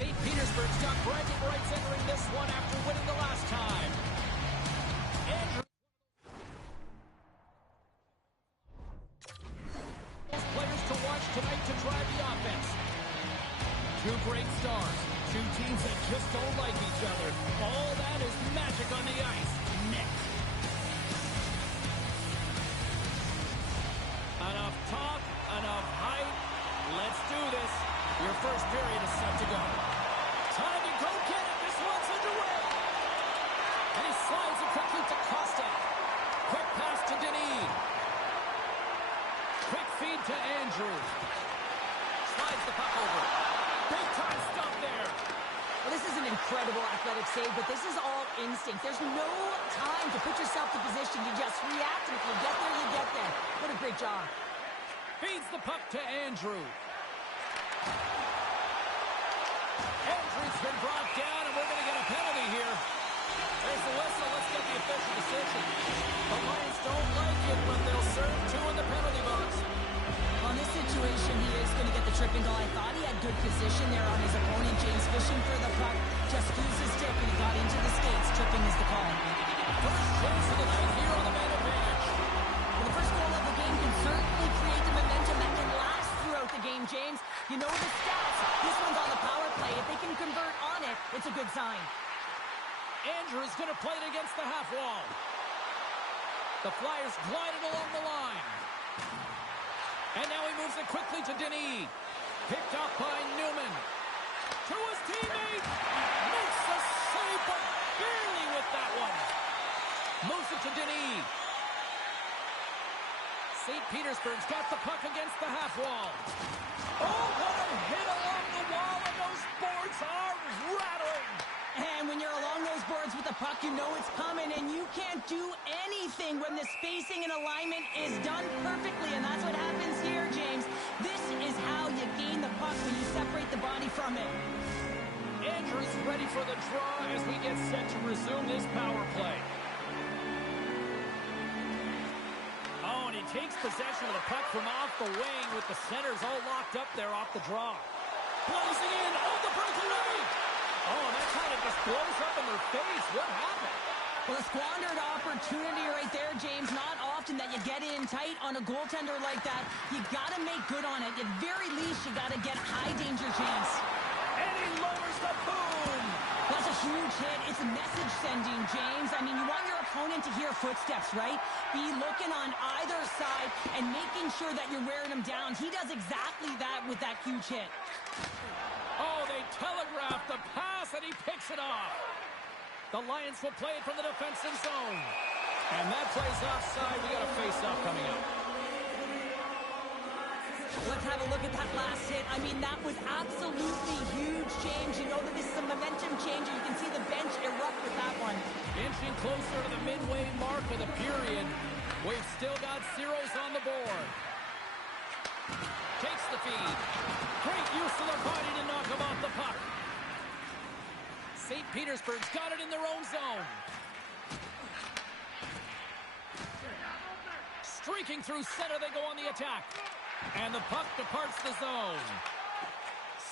St. Petersburg's got bragging rights entering this one after winning the last time. Andrew. Players to watch tonight to drive the offense. Two great stars. Two teams that just don't like each other. All that is magic on the ice. Next. Enough talk, enough hype. Let's do this. Your first period is set to go. Time to go get it. This one's underway. And he slides it quickly to Costa. Quick pass to Denis. Quick feed to Andrew. Slides the puck over. Big time stop there. Well, this is an incredible athletic save, but this is all instinct. There's no time to put yourself in position. You just react, and if you get there, you get there. What a great job. Feeds the puck to Andrew. Andrew's been brought down, and we're going to get a penalty here. There's the whistle. Let's get the official decision. The Lions don't like it, but they'll serve two in the penalty box. On this situation, he is going to get the tripping goal. I thought he had good position there on his opponent. James fishing for the puck. Just used his stick, and he got into the skates. Tripping is the call. First chance of the night here on the man advantage. Well, the first goal of the game can certainly create the momentum that can last throughout the game, James. You know the stats. This one's on the power play. If they can convert on it, it's a good sign. Andrew's going to play it against the half wall. The Flyers glided along the line. And now he moves it quickly to Denis. Picked up by Newman. To his teammate. Makes the save, but barely with that one. Moves it to Denis. St. Petersburg's got the puck against the half wall. Oh, what a hit along the wall, and those boards are rattling. And when you're along those boards with the puck, you know it's coming, and you can't do anything when the spacing and alignment is done perfectly, and that's what happens here, James. This is how you gain the puck when you separate the body from it. Andrew's ready for the draw as we get set to resume this power play. Oh, and he takes possession of the puck from off the wing with the centers all locked up there off the draw. Closing in, oh, the breakaway! Oh, that's how it just blows up in their face. What happened? Well, a squandered opportunity right there, James. Not often that you get in tight on a goaltender like that. You got to make good on it. At very least, you got to get a high danger chance. And he lowers the boom. That's a huge hit. It's a message sending, James. I mean, you want your opponent to hear footsteps, right? Be looking on either side and making sure that you're wearing him down. He does exactly that with that huge hit. Oh, they telegraphed the pass, and he picks it off. The Lions will play it from the defensive zone. And that play's offside. We got a face-off coming up. Let's have a look at that last hit. I mean, that was absolutely huge, James. You know that this is a momentum changer. You can see the bench erupt with that one. Inching closer to the midway mark of the period. We've still got zeros on the board. Takes the feed. Great use of the body to knock him off the puck. St. Petersburg's got it in their own zone. Streaking through center, they go on the attack. And the puck departs the zone.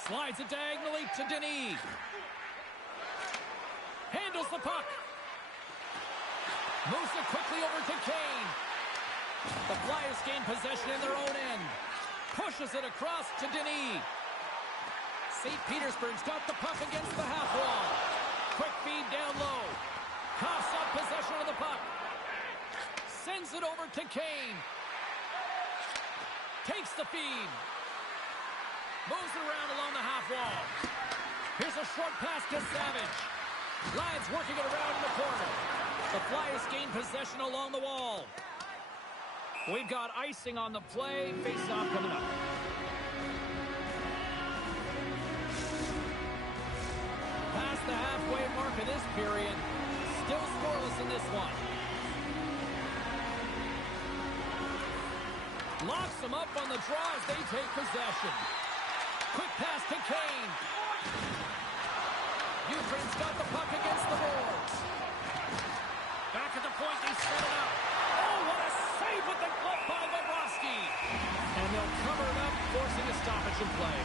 Slides it diagonally to Denis. Handles the puck. Moves it quickly over to Kane. The Flyers gain possession in their own end. Pushes it across to Denis. St. Petersburg's got the puck against the half wall. Quick feed down low. Coughs up possession of the puck. Sends it over to Kane. Takes the feed. Moves it around along the half wall. Here's a short pass to Savage. Lions working it around in the corner. The Flyers gain possession along the wall. We've got icing on the play. Face-off coming up. Past the halfway mark of this period. Still scoreless in this one. Locks them up on the draw as they take possession. Quick pass to Kane. Ukraine's got the puck against the boards. Back at the point, they set it up. Oh, what a save with the glove by Bobrovsky. And they'll cover it up, forcing a stoppage in play.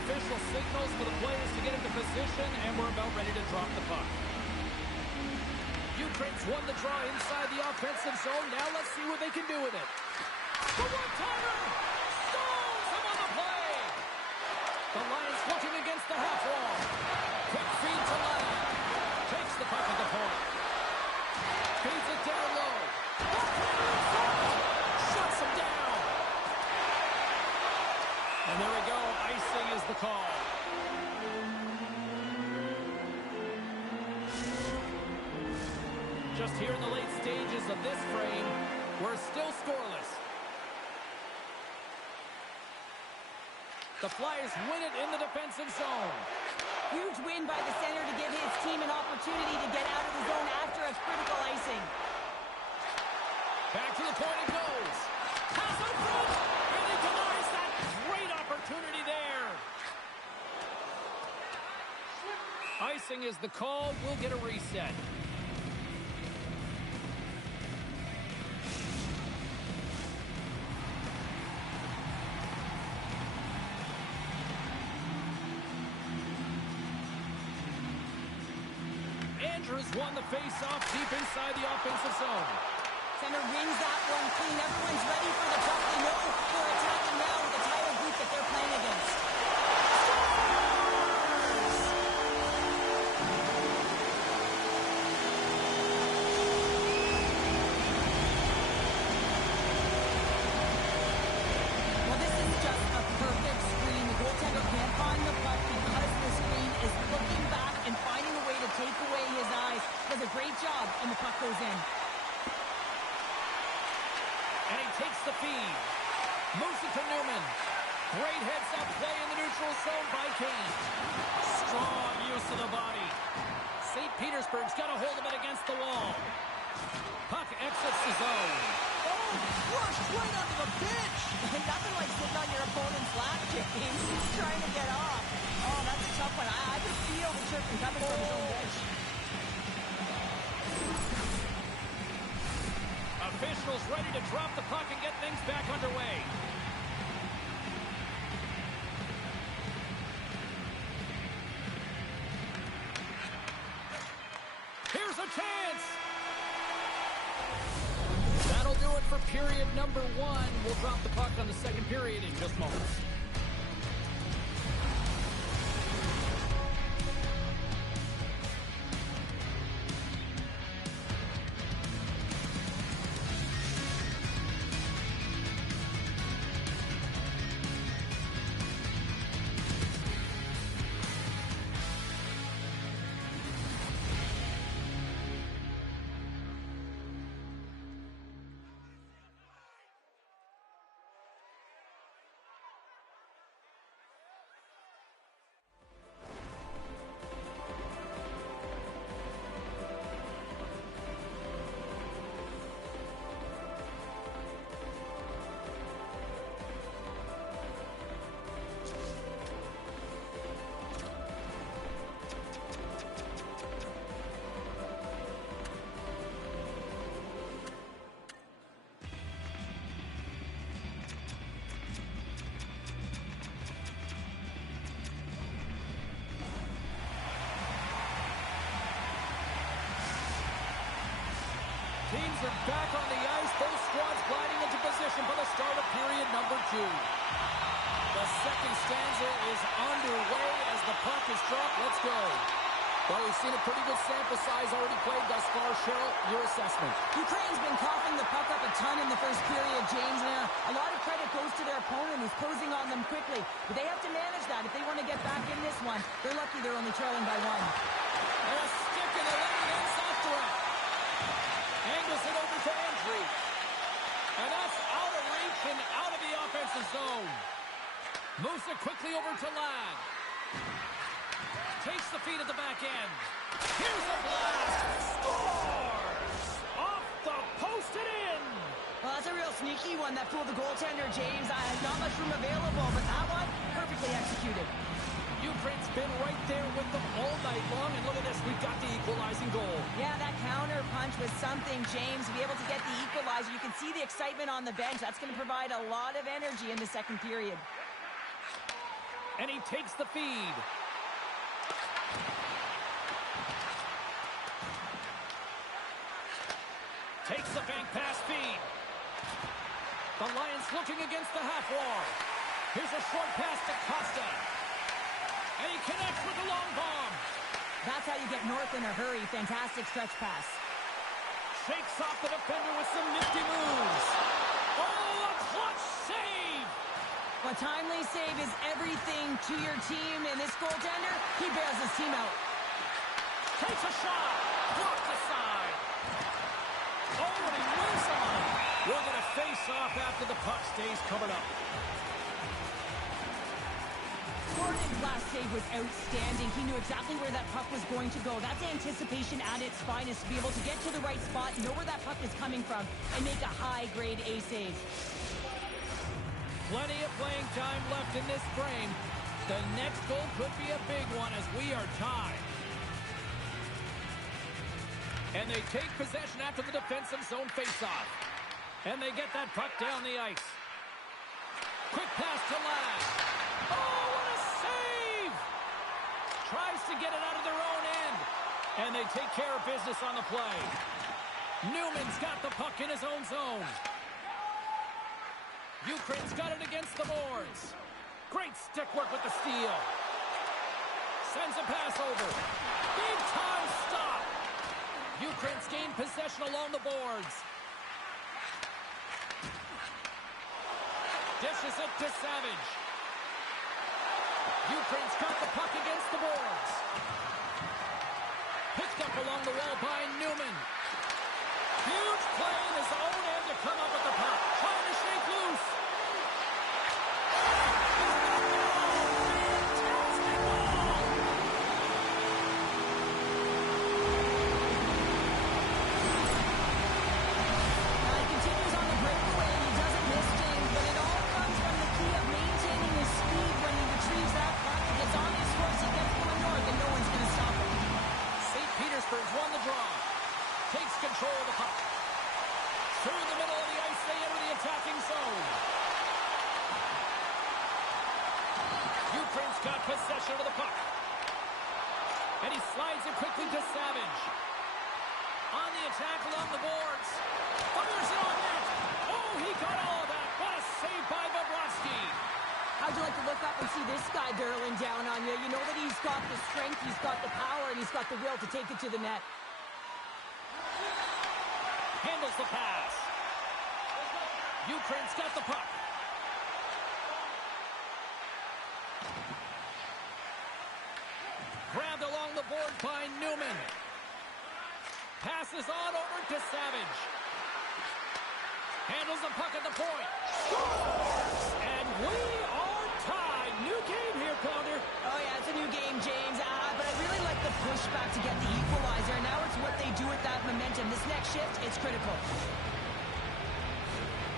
Official signals for the players to get into position, and we're about ready to drop the puck. Ukraine's won the draw inside the offensive zone. Now let's see what they can do with it. The one-timer! Stones him on the play! The Lions looking against the half wall. Quick feed to Lyon. Takes the puck at the point. Feeds it down low. Shuts him down. And there we go. Icing is the call. Just here in the late stages of this frame, we're still scoreless. The Flyers win it in the defensive zone. Huge win by the center to give his team an opportunity to get out of the zone after a critical icing. Back to the point it goes. Pass up front, and he denies that great opportunity there. Icing is the call. We'll get a reset. Andrews won the face-off deep inside the offensive zone. Center wins that one clean. Everyone's ready for the puck. They know they're attacking now with the title group that they're playing against. Well, this is just a perfect screen. The goaltender can't find the puck because the screen is looking back and finding a way to take away his eyes. Does a great job, and the puck goes in. And he takes the feed. Moves it to Newman. Great heads-up play in the neutral zone by Kane. Strong use of the body. St. Petersburg's got a hold of it against the wall. Puck exits the zone. Oh, crushed right onto the pitch. Nothing like sitting on your opponent's lap, James. He's trying to get off. Oh, that's a tough one. I can feel the tripping coming from his own bench. Officials ready to drop the puck and get things back underway. Here's a chance. That'll do it for period number 1. We'll drop the puck on the second period in just moments. Teams are back on the ice. Both squads gliding into position for the start of period number 2. The second stanza is underway as the puck is dropped. Let's go. Well, we've seen a pretty good sample size already played thus far. Cheryl, your assessment. Ukraine's been coughing the puck up a ton in the first period, James. And a lot of credit goes to their opponent who's closing on them quickly. But they have to manage that if they want to get back in this one. They're lucky they're only trailing by 1. And a stick in the lane and Sastorek. Angles it over to Andrew. And that's out of reach and out of the offensive zone. Moves it quickly over to Ladd. Takes the feed at the back end. Here's a blast. Scores! Off the post and in. Well, that's a real sneaky one that fooled the goaltender, James. Not much room available, but that one, perfectly executed. Ukraine's been right there with them all night long, and look at this, we've got the equalizing goal. Yeah, that counter punch was something, James. To be able to get the equalizer, you can see the excitement on the bench. That's going to provide a lot of energy in the second period. And he takes the feed. Takes the bank pass feed. The Lions looking against the half wall. Here's a short pass to Costa. And he connects with the long bomb. That's how you get north in a hurry. Fantastic stretch pass. Shakes off the defender with some nifty moves. Oh, a clutch save! A timely save is everything to your team, and this goaltender, he bails his team out. Takes a shot. Blocked aside. Oh, and he moves on. We're going to face off after the puck stays covered up. Gordon's last save was outstanding. He knew exactly where that puck was going to go. That's anticipation at its finest, to be able to get to the right spot, know where that puck is coming from, and make a high-grade A save. Plenty of playing time left in this frame. The next goal could be a big one as we are tied. And they take possession after the defensive zone faceoff. And they get that puck down the ice. Quick pass to Ladd. Oh, what a save! Tries to get it out of their own end. And they take care of business on the play. Newman's got the puck in his own zone. Ukraine's got it against the boards. Great stick work with the steal. Sends a pass over. Big time stop. Ukraine's gained possession along the boards. Dishes it to Savage. Ukraine's got the puck against the boards. Picked up along the wall by Newman. Huge play in his own end to come up with the puck. Trying to shake loose. Fantastic ball! Now he continues on the breakaway. He doesn't miss James, but it all comes from the key of maintaining his speed when he retrieves that puck. He gets on his horse, he gets going north, and no one's going to stop him. St. Petersburg's won the draw. Takes control of the puck. Through the middle of the ice, they enter the attacking zone. Ukraine's got possession of the puck. And he slides it quickly to Savage. On the attack along the boards. Fires it on net. Oh, he got all of that. What a save by Bobrovsky. How'd you like to look up and see this guy barreling down on you? You know that he's got the strength, he's got the power, and he's got the will to take it to the net. Handles the pass. Ukraine's got the puck. Grabbed along the board by Newman. Passes on over to Savage. Handles the puck at the point. Scores! And we are tied. New game here, Pounder. Oh, yeah, it's a new game, James. But I really like the pushback to get the equalizer. Now it's what they do with that momentum. This next shift, it's critical.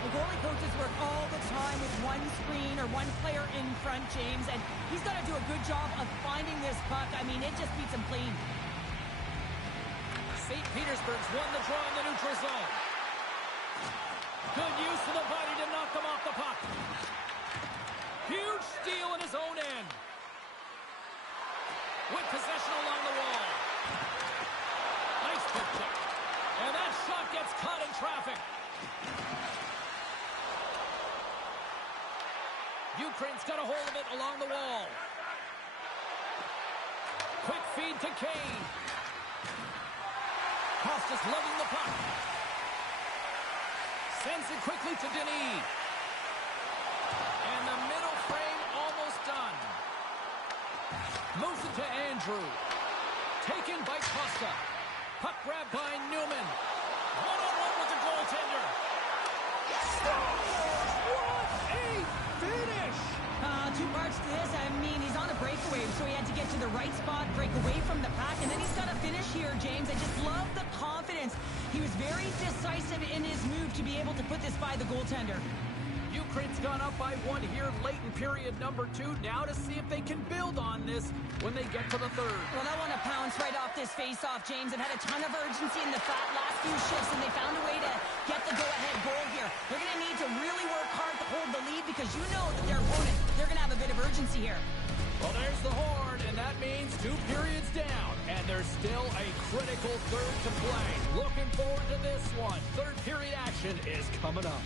The goalie coaches work all the time with one screen or one player in front, James, and he's got to do a good job of finding this puck. I mean, it just beats him clean. St. Petersburg's won the draw in the neutral zone. Good use of the body to knock them off the puck. Huge steal in his own end. With possession along the wall. Nice pick check. And that shot gets caught in traffic. Ukraine's got a hold of it along the wall. Quick feed to Kane. Costas lugging the puck. Sends it quickly to Denis. And the middle frame almost done. Moves it to Andrew. Taken by Costa. Puck grab by Newman. One-on-one with the goaltender. Scores! What a finish! Two parts to this. I mean, he's on a breakaway, so he had to get to the right spot, break away from the pack, and then he's got to finish here, James. I just love the confidence. He was very decisive in his move to be able to put this by the goaltender. Ukraine's gone up by one here late in period number 2. Now to see if they can build on this when they get to the third. Well, they want to pounce right off this face-off, James. They've had a ton of urgency in the last few shifts, and they found a way to get the go-ahead goal here. They're going to need to really work hard to hold the lead because you know that their opponent, they're going to have a bit of urgency here. Well, there's the horn, and that means 2 periods down. And there's still a critical third to play. Looking forward to this one. Third period action is coming up.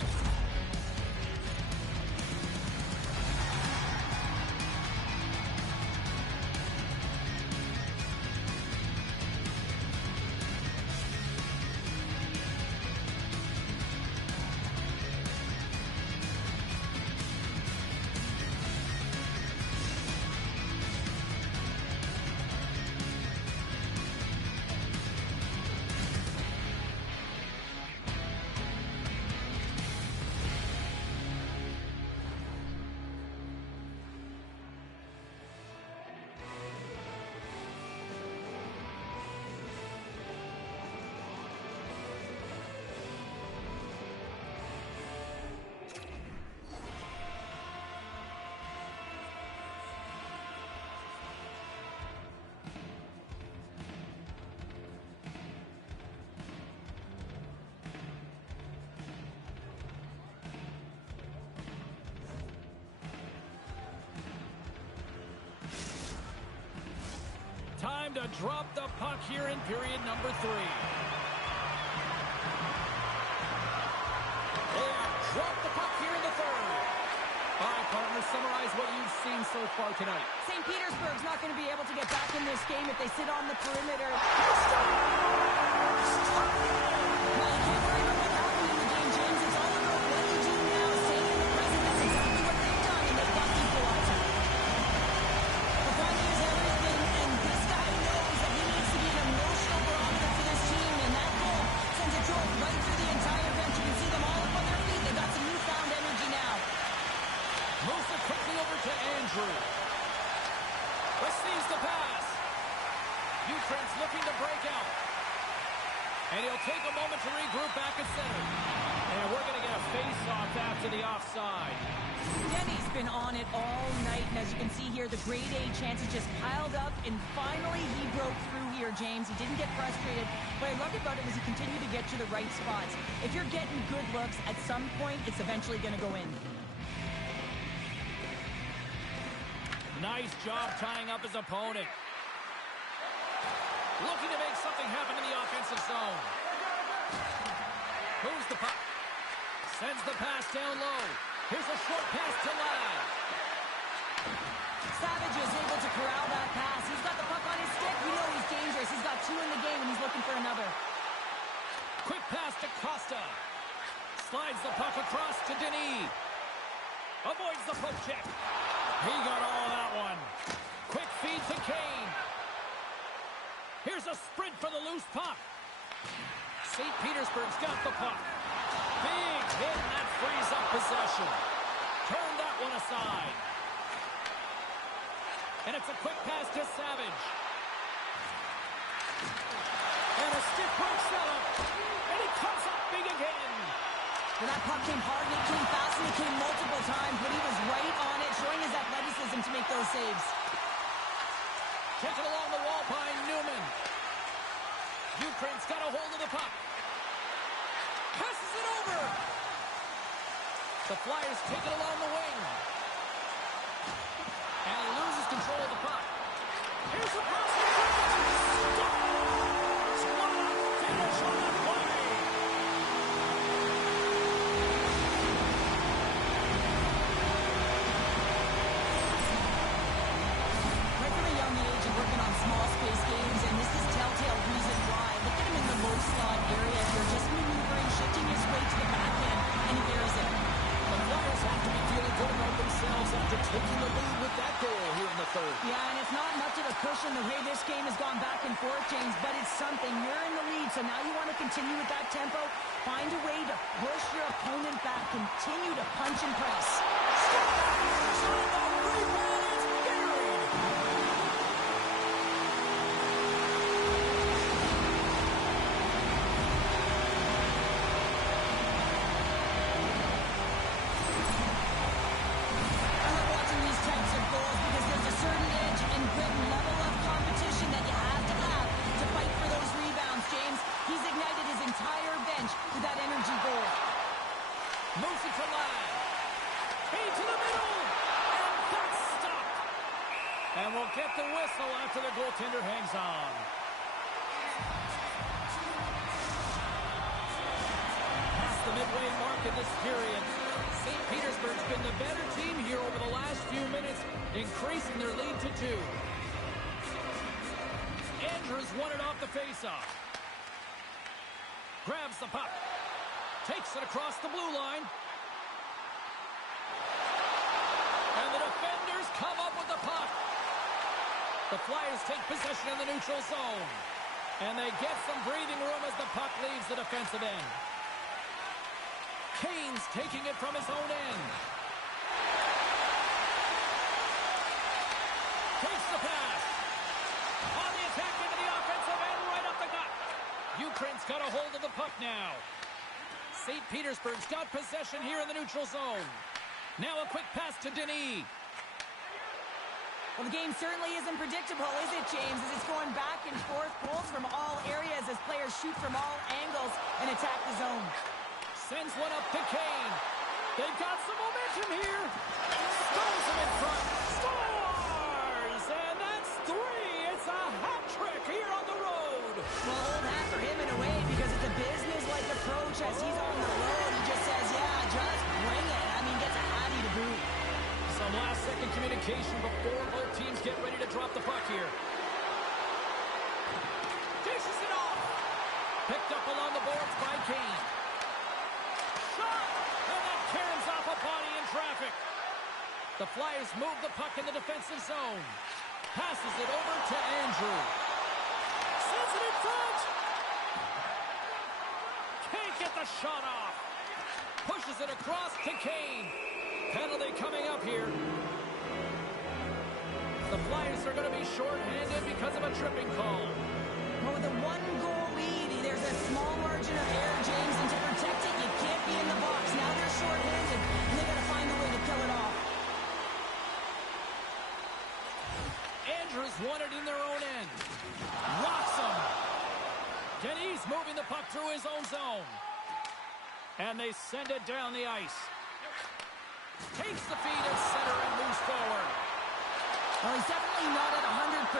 Time to drop the puck here in period number 3. They have dropped the puck here in the third. All right, partner, summarize what you've seen so far tonight. St. Petersburg's not going to be able to get back in this game if they sit on the perimeter. Well, you can't worry about what happened in the game, James. It's all about what you do now. Staying in the present, that's exactly what they've done, and they've got equalizer. The fighting is everything, and this guy knows that he needs to be an emotional barometer for this team, and that goal sends a jolt right through the entire bench. You can see them all up on their feet. They've got some newfound energy now. Moves it quickly over to Andrew. Receives the pass. Ukraine's looking to break out. And he'll take a moment to regroup back at center. And we're going to get a face-off after the offside. Denny's been on it all night, and as you can see here, the grade A chances just piled up, and finally he broke through here, James. He didn't get frustrated. What I loved about it was he continued to get to the right spots. If you're getting good looks, at some point, it's eventually going to go in. Nice job tying up his opponent. Looking to make something happen in the offensive zone. Moves the puck. Sends the pass down low. Here's a short pass to Ladd. Savage is able to corral that pass. He's got the puck on his stick. We know he's dangerous. He's got 2 in the game, and he's looking for another. Quick pass to Costa. Slides the puck across to Denis. Avoids the poke check. He got all of that one. Quick feed to Kane. Here's a sprint for the loose puck. St. Petersburg's got the puck. Big hit, and that frees up possession. Turn that one aside. And it's a quick pass to Savage. And a stiff break setup. And he comes up big again. Well, that puck came hard, and it came fast, and it came multiple times, but he was right on it, showing his athleticism to make those saves. Taken along the wall by Newman. Ukraine's got a hold of the puck. Passes it over. The Flyers take it along the wing. And he loses control of the puck. Here's the pass. Scores! What a finish on the play. Right from a young age and working on small space games, and this is telltale reason why. Look at him in the low slot area here, just maneuvering, shifting his way to the backhand, and he buries it. The Flyers have to be feeling good about themselves after taking the lead with that goal here in the third. Yeah, and it's not much of a cushion the way this game has gone back and forth, James, but it's something. You're in the lead, so now you want to continue with that tempo. Find a way to push your opponent back. Continue to punch and press. That energy goal. Moves it to Ladd. Feed to the middle. And we'll get the whistle after the goaltender hangs on. Past the midway mark in this period. St. Petersburg's been the better team here over the last few minutes, increasing their lead to 2. Andrews won it off the faceoff. Grabs the puck. Takes it across the blue line. And the defenders come up with the puck. The Flyers take possession in the neutral zone. And they get some breathing room as the puck leaves the defensive end. Kane's taking it from his own end. Takes the pass. On the attack into the offensive end, right up the gut. Ukraine's got a hold of the puck now. St. Petersburg's got possession here in the neutral zone. Now a quick pass to Denis. Well, the game certainly isn't predictable, is it, James? As it's going back and forth, goals from all areas as players shoot from all angles and attack the zone. Sends one up to Kane. They've got some momentum here. Stones him in front. Scores! And that's 3. It's a hat trick here on the road. Well, old hat for him in a way because it's a business-like approach as he's on the road. He just says, yeah, just bring it. I mean, gets a hattie to boot. Some last-second communication before both teams get ready to drop the puck here. Dishes it off. Picked up along the boards by Kane. Shot! And that caroms off a body in traffic. The Flyers move the puck in the defensive zone. Passes it over to Andrew. Sends it in front. Can't get the shot off. Pushes it across to Kane. Penalty coming up here. The Flyers are going to be short-handed because of a tripping call. Well, with a 1-goal lead, there's a small margin of error, James, and to protect it, you can't be in the box. Now they're short-handed, and they got to find a way to kill it off. Andrews won it in their own end. Rocks him. Denis moving the puck through his own zone. And they send it down the ice. Takes the feed at center and moves forward. Well, he's definitely not at 100%,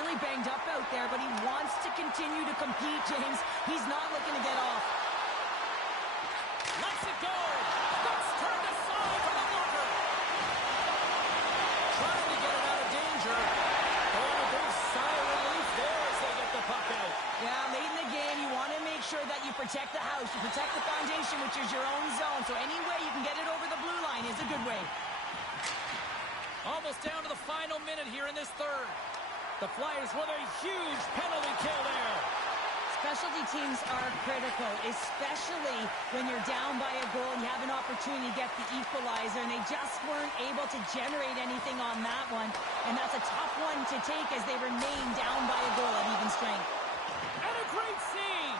really banged up out there, but he wants to continue to compete, James. He's not looking to get off. Lets it go. That's turned aside from the blocker. Trying to get it out of danger. Oh, a big sigh of relief there as they get the puck out. Yeah, late in the game, you want to make sure that you protect the house, you protect the foundation, which is your own zone. So any way you can get it over the blue line is a good way. Almost down to the final minute here in this third. The Flyers with a huge penalty kill there. Specialty teams are critical, especially when you're down by a goal and you have an opportunity to get the equalizer, and they just weren't able to generate anything on that one. And that's a tough one to take as they remain down by a goal at even strength. And a great save.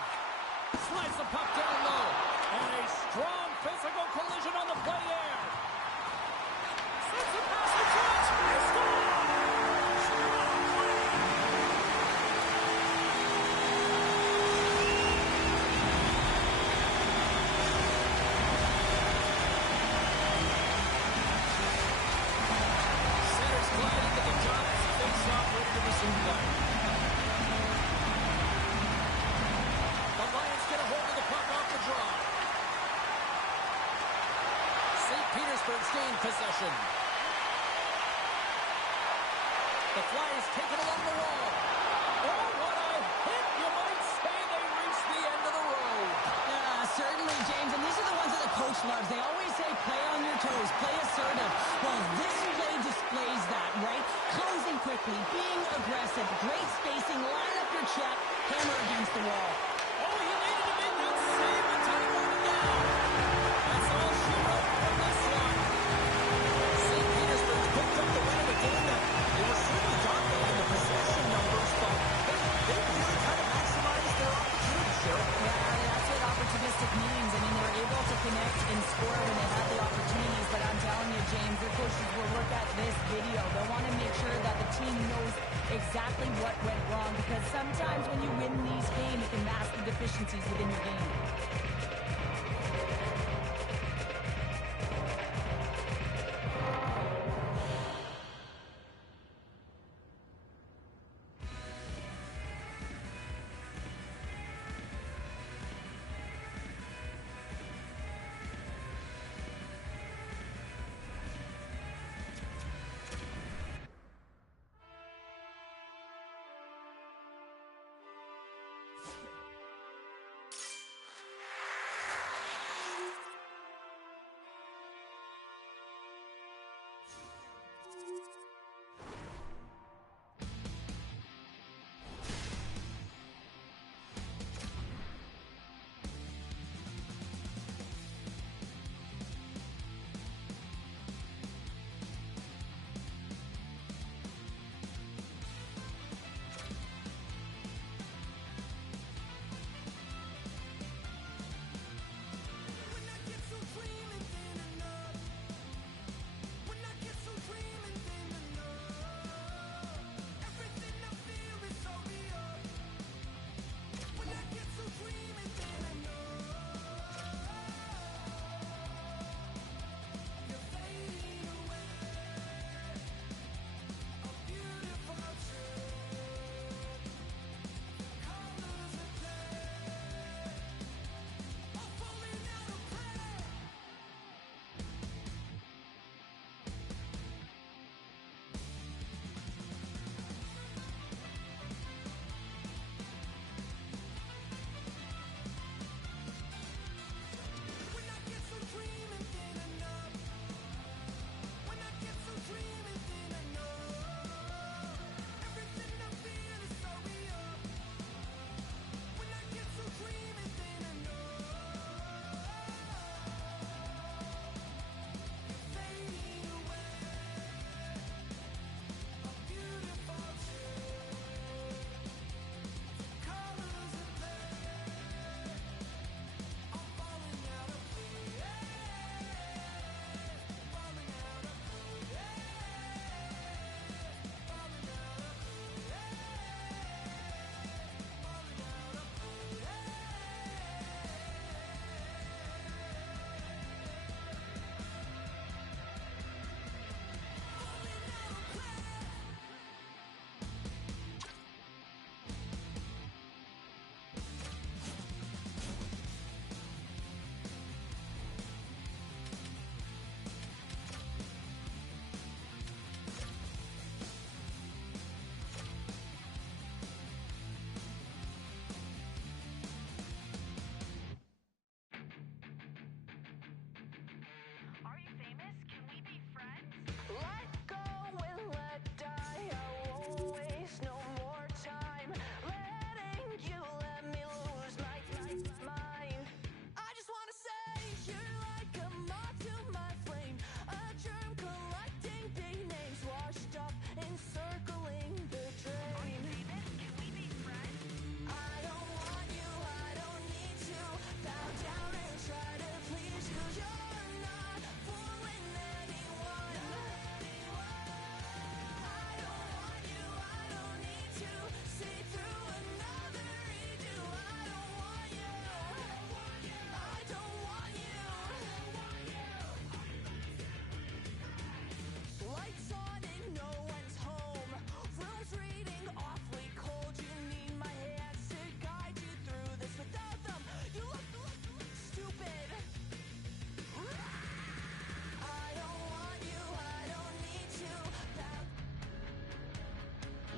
Slides the puck down low. And a strong physical collision on the play there. Sends it past the touch. Centers gliding to the top as the face-off ready to resume play. The Lions get a hold of the puck off the draw. St. Petersburg's gained possession. The Flyers take it along the wall. Oh, what a hit! You might say they reached the end of the road. Yeah, certainly, James. And these are the ones that the coach loves. They always say, play on your toes, play assertive. Well, this play displays that, right? Closing quickly, being aggressive, great spacing, line up your check, hammer against the wall. Oh, he needed to make that save the time running down. That's all she wrote from this one. St. Petersburg picked up the win of the game that they were certainly dominating the possession numbers, but they really kind of maximized their opportunities, Cheryl. Yeah, that's what opportunistic means. I mean, they're able to connect and score when they have the opportunities. But I'm telling you, James, the coaches will look at this video. They'll want to make sure that the team knows exactly what went wrong, because sometimes when you win these games, you can mask the deficiencies within your game.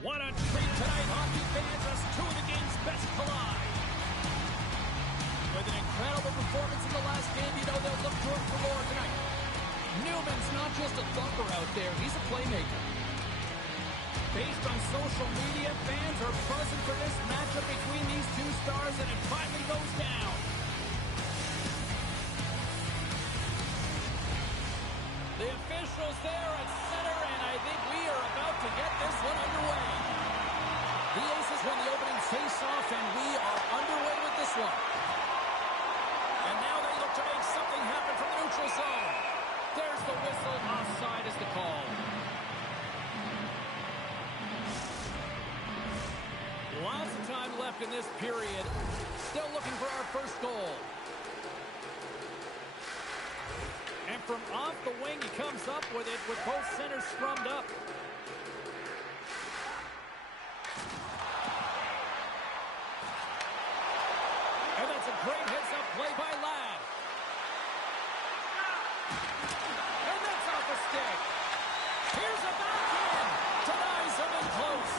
What a treat tonight, hockey fans, as two of the game's best collide. With an incredible performance in the last game, you know they'll look to him for more tonight. Newman's not just a thumper out there, he's a playmaker. Based on social media, fans are buzzing for this matchup between these two stars, and it finally goes down. The officials there at center, and I think we are about to get this one underway. The Aces win the opening face-off, and we are underway with this one. And now they look to make something happen from the neutral zone. There's the whistle. Offside is the call. Lots of time left in this period. Still looking for our first goal. And from off the wing, he comes up with it with both centers scrummed up. And that's a great heads-up play by Ladd. And that's off the stick. Here's a backhand. Denies him in close.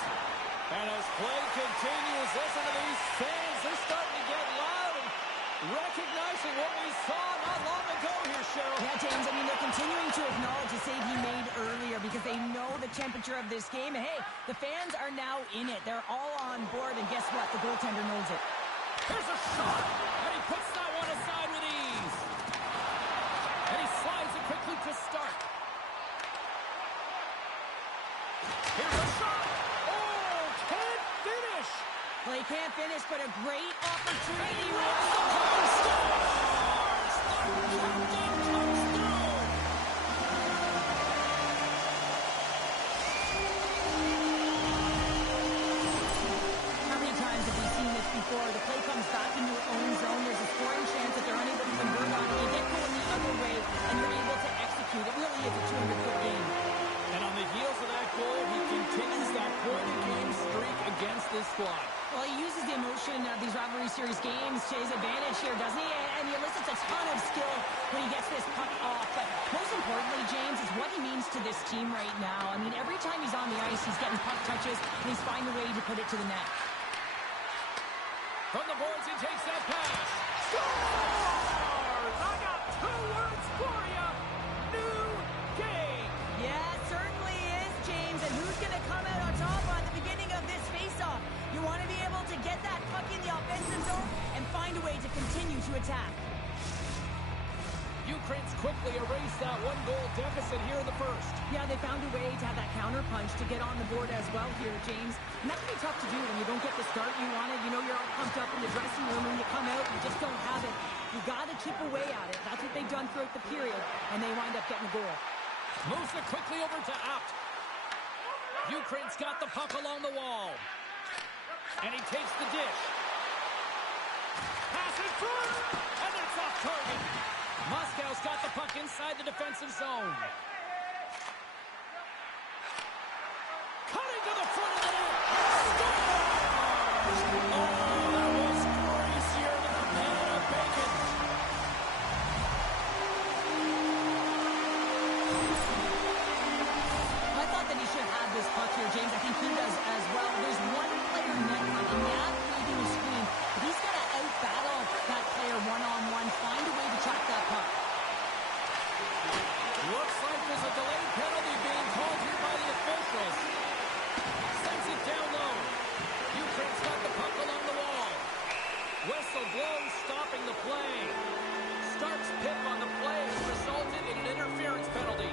And as play continues, listen to these fans. They're starting to get loud and recognizing what we saw not long ago here, Cheryl. Yeah, James, I mean, they're continuing to acknowledge the save he made earlier because they know the temperature of this game. And hey, the fans are now in it. They're all on board, and guess what? The goaltender knows it. Here's a shot, and he puts that one aside with ease. And he slides it quickly to start. Here's a shot. Oh, can't finish. Well, he can't finish, but a great opportunity. Stars! The captain comes through. How many times have we seen this before? The play comes back in your own zone. There's a scoring chance that they're unable to convert on it. You get going the other way, and you're able to execute. It really is a 200-foot game. And on the heels of that goal, he continues that point-a-game streak against this squad. Well, he uses the emotion of these rivalry series games to his advantage here, doesn't he? And he elicits a ton of skill when he gets this puck off. But most importantly, James, is what he means to this team right now. I mean, every time he's on the ice, he's getting puck touches, and he's finding a way to put it to the net. From the boards, he takes that pass. Scores! I got two words for you. New game. Yeah, it certainly is, James. And who's going to come out on top on the beginning of this faceoff? You want to be able to get that puck in the offensive zone and find a way to continue to attack. Ukraine's quickly erased that one-goal deficit here in the first. Yeah, they found a way to have that counter punch to get on the board as well here, James. And that can be tough to do when you don't get the start you wanted. You know you're all pumped up in the dressing room. When you come out, you just don't have it. You got to chip away at it. That's what they've done throughout the period, and they wind up getting a goal. Moves it quickly over to Apt. Ukraine's got the puck along the wall. And he takes the dish. Pass in front, and that's off target. Moscow's got the puck inside the defensive zone. Cutting to the front of the net. Scores! Oh, that was greasier than a pan of bacon. I thought that he should have this puck here, James. I think he does as well. There's one player net front, and that creating a screen. But he's got to out-battle that player one-on-one, find a way to track that puck. Looks like there's a delayed penalty being called here by the officials. Sends it down low. Ukraine's got the puck along the wall. Whistle blows, stopping the play. Stark's pick on the play has resulted in an interference penalty.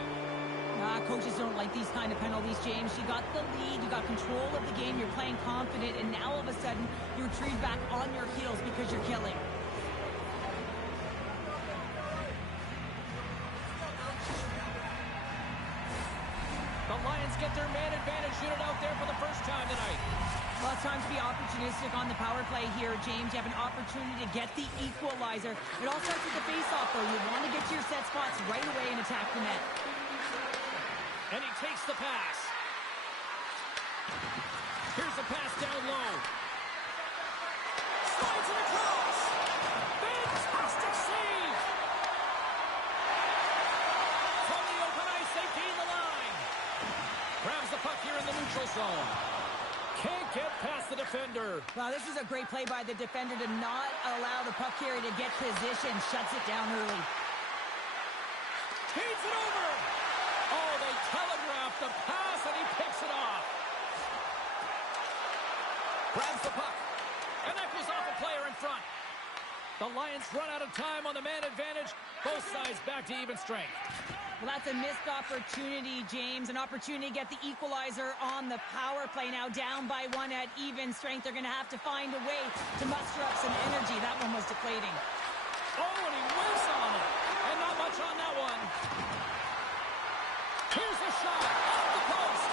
Coaches don't like these kind of penalties, James. You got the lead, you got control of the game, you're playing confident, and now all of a sudden, you're retrieved back on your heels because you're killing. The Lions get their man advantage unit out there for the first time tonight. Well, it's time to be opportunistic on the power play here, James. You have an opportunity to get the equalizer. It all starts with the face-off, though. You want to get to your set spots right away and attack the net. And he takes the pass. Here's the pass down low. Slides it across. Fantastic save. From the open ice, they gain the line. Grabs the puck here in the neutral zone. Can't get past the defender. Wow, this is a great play by the defender to not allow the puck carrier to get position. Shuts it down early. Feeds it over. Oh, they telegraphed the pass, and he picks it off. Grabs the puck. And that goes off a player in front. The Lions run out of time on the man advantage. Both sides back to even strength. Well, that's a missed opportunity, James. An opportunity to get the equalizer on the power play. Now down by one at even strength. They're going to have to find a way to muster up some energy. That one was deflating. Oh, and he whiffs on it. And not much on that one. Here's a shot off the post.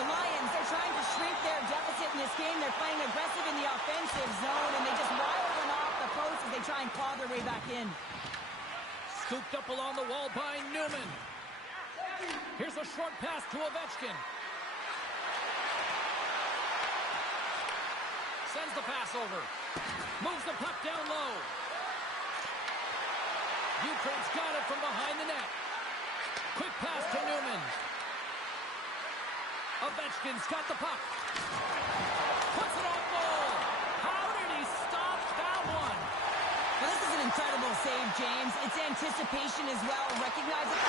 The Lions, they're trying to shrink their deficit in this game. They're playing aggressive in the offensive zone, and they just wire one off the post as they try and claw their way back in. Scooped up along the wall by Newman. Here's a short pass to Ovechkin. Sends the pass over. Moves the puck down low. Ukraine's got it from behind the net. Quick pass to Newman. Ovechkin's got the puck. Puts it on goal. How did he stop that one? Well, this is an incredible save, James. It's anticipation as well. Recognize it.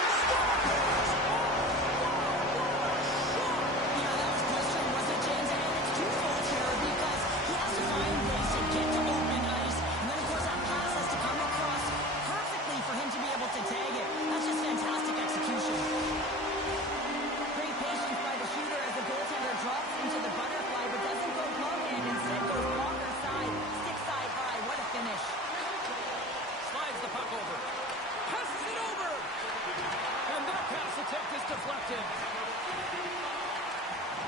Yeah, that was blistering, wasn't it, James? And it's twofold here because he has to find ways to get to open ice. And then, of course, that pass has to come across perfectly for him to be able to tag it. That's just fantastic execution. Great patience by the shooter as the goaltender drops into the butterfly but doesn't go glove hand. Instead goes blocker side, stick side high. What a finish. Slides the puck over. Passes it over. And that pass attempt is deflected.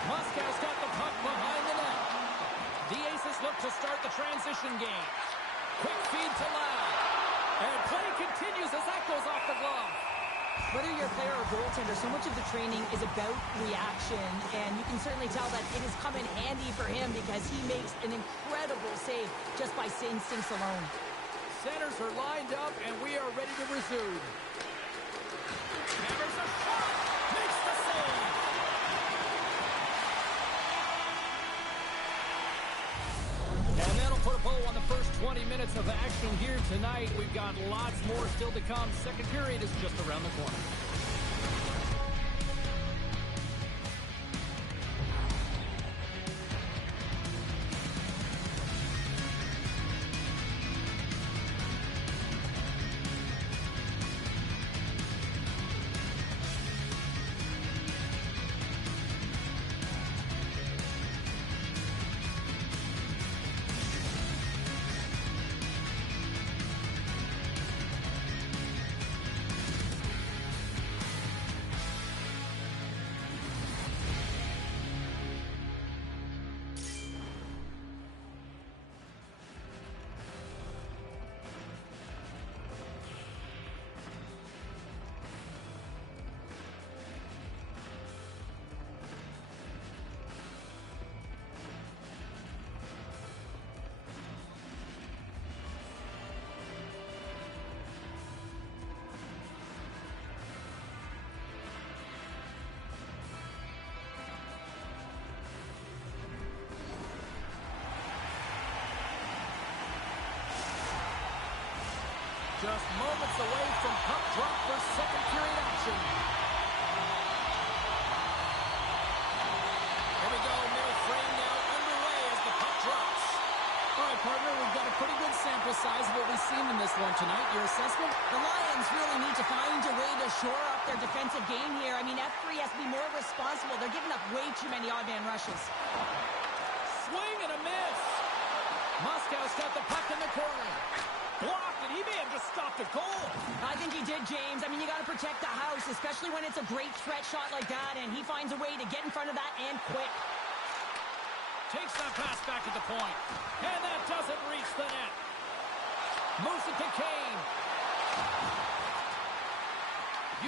Moscow's got the puck behind the net. The Aces look to start the transition game. Quick feed to Ladd. And play continues as that goes off the glove. Whether you're a player or goaltender, so much of the training is about reaction, and you can certainly tell that it has come in handy for him because he makes an incredible save just by instincts alone. Centers are lined up, and we are ready to resume. Hammers a shot. Makes the save. And that'll put a bow on the first 20 minutes of action here tonight. We've got lots more still to come. Second period is just around the corner. Just moments away from puck drop for second period action. Here we go, middle frame now underway as the puck drops. All right, partner, we've got a pretty good sample size of what we've seen in this one tonight. Your assessment? The Lions really need to find a way to shore up their defensive game here. I mean, F3 has to be more responsible. They're giving up way too many odd man rushes. Swing and a miss. Moscow's got the puck in the corner. Blocked, and he may have just stopped a goal. I think he did, James. I mean, you got to protect the house, especially when it's a great threat shot like that, and he finds a way to get in front of that and quick. Takes that pass back at the point, and that doesn't reach the net. Moves it to Kane.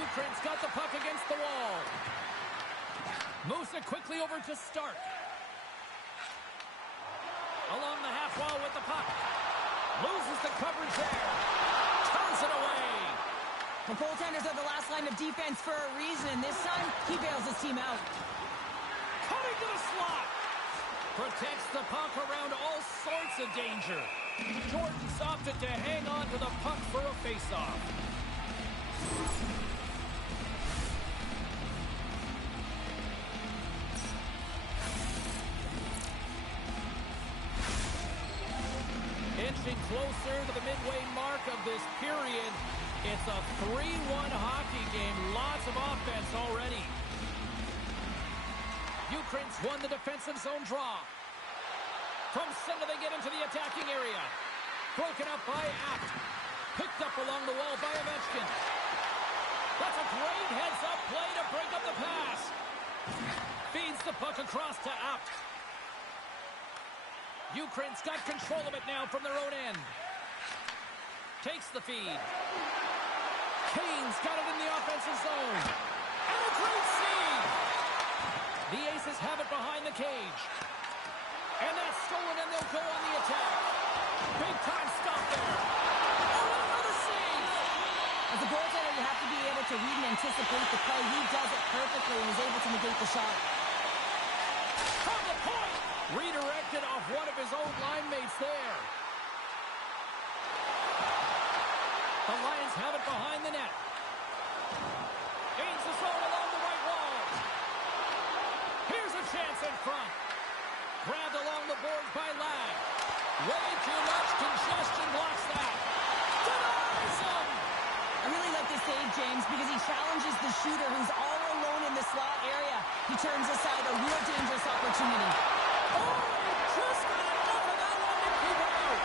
Ukraine's got the puck against the wall. Moves it quickly over to Stark. Along the half wall with the puck. Loses the coverage there. Turns it away. The goaltenders are the last line of defense for a reason. This time, he bails his team out. Cutting to the slot. Protects the puck around all sorts of danger. Jordan's opted to hang on to the puck for a face-off. Inching closer to the midway mark of this period. It's a 3-1 hockey game. Lots of offense already. Ukraine's won the defensive zone draw. From center, they get into the attacking area. Broken up by Apt. Picked up along the wall by Ovechkin. That's a great heads-up play to break up the pass. Feeds the puck across to Apt. Ukraine's got control of it now from their own end. Takes the feed. Kane's got it in the offensive zone. And a great save! The Aces have it behind the cage. And that's stolen, and they'll go on the attack. Big time stop there. Oh, another save! As a goaltender, you have to be able to read and anticipate the play. He does it perfectly and is able to negate the shot. From the point! Redirected off one of his own line mates there. The Lions have it behind the net. Gains the zone along the right wall. Here's a chance in front. Grabbed along the boards by Ladd. Way too much congestion blocks that. Denies him! I really like this save, James, because he challenges the shooter who's all alone in the slot area. He turns aside a real dangerous opportunity. Oh, he just got enough of that one to keep it out.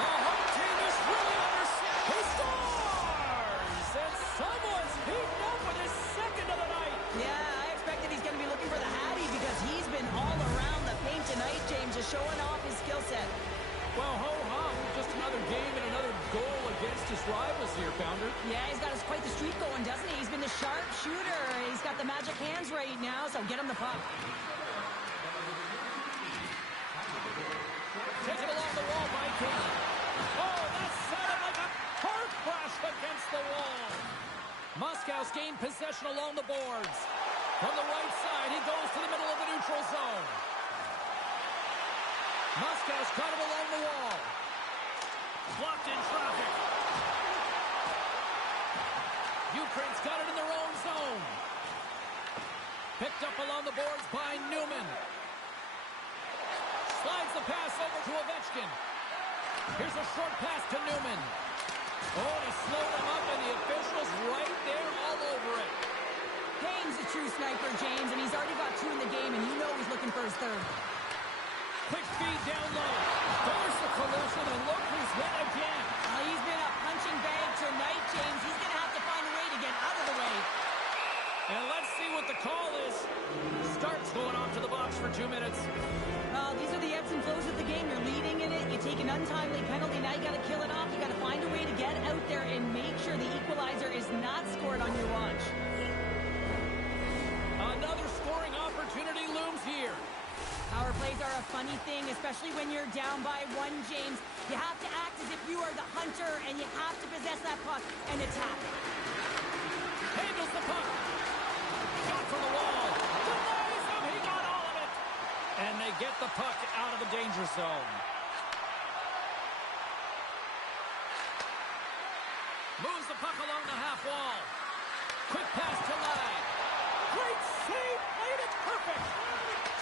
The home team is really under who scores! And someone's heating up with his second of the night. Yeah, I expected he's going to be looking for the Hattie because he's been all around the paint tonight, James, just showing off his skill set. Well, ho-hum, just another game and another goal against his rivals here, Pounder. Yeah, he's got quite the streak going, doesn't he? He's been the sharp shooter. He's got the magic hands right now, so get him the puck. Taken along the wall by Kane. Oh, that sounded like a car crash against the wall. Moskow's gained possession along the boards. From the right side, he goes to the middle of the neutral zone. Moskow's got him along the wall. Blocked in traffic. Ukraine's got it in their own zone. Picked up along the boards by Newman. Slides the pass over to Ovechkin. Here's a short pass to Newman. Oh, he slowed him up, and the officials right there all over it. Kane's a true sniper, James, and he's already got 2 in the game, and you know he's looking for his third. Quick feed down low. There's the collision, and look who's hit again. He's been a punching bag tonight, James. He's going to have to find a way to get out of the way. And let's see what the call is. Starks going off to the box for 2 minutes. These are the ebbs and flows of the game. You're leading in it. You take an untimely penalty. Now you got to kill it off. You got to find a way to get out there and make sure the equalizer is not scored on your watch. Another scoring opportunity looms here. Power plays are a funny thing, especially when you're down by 1, James. You have to act as if you are the hunter, and you have to possess that puck and attack. Handles the puck. Shot from the wall. Denies him. He got all of it. And they get the puck out of the danger zone. Moves the puck along the half wall. Quick pass to Ladd. Great save. Played it perfect.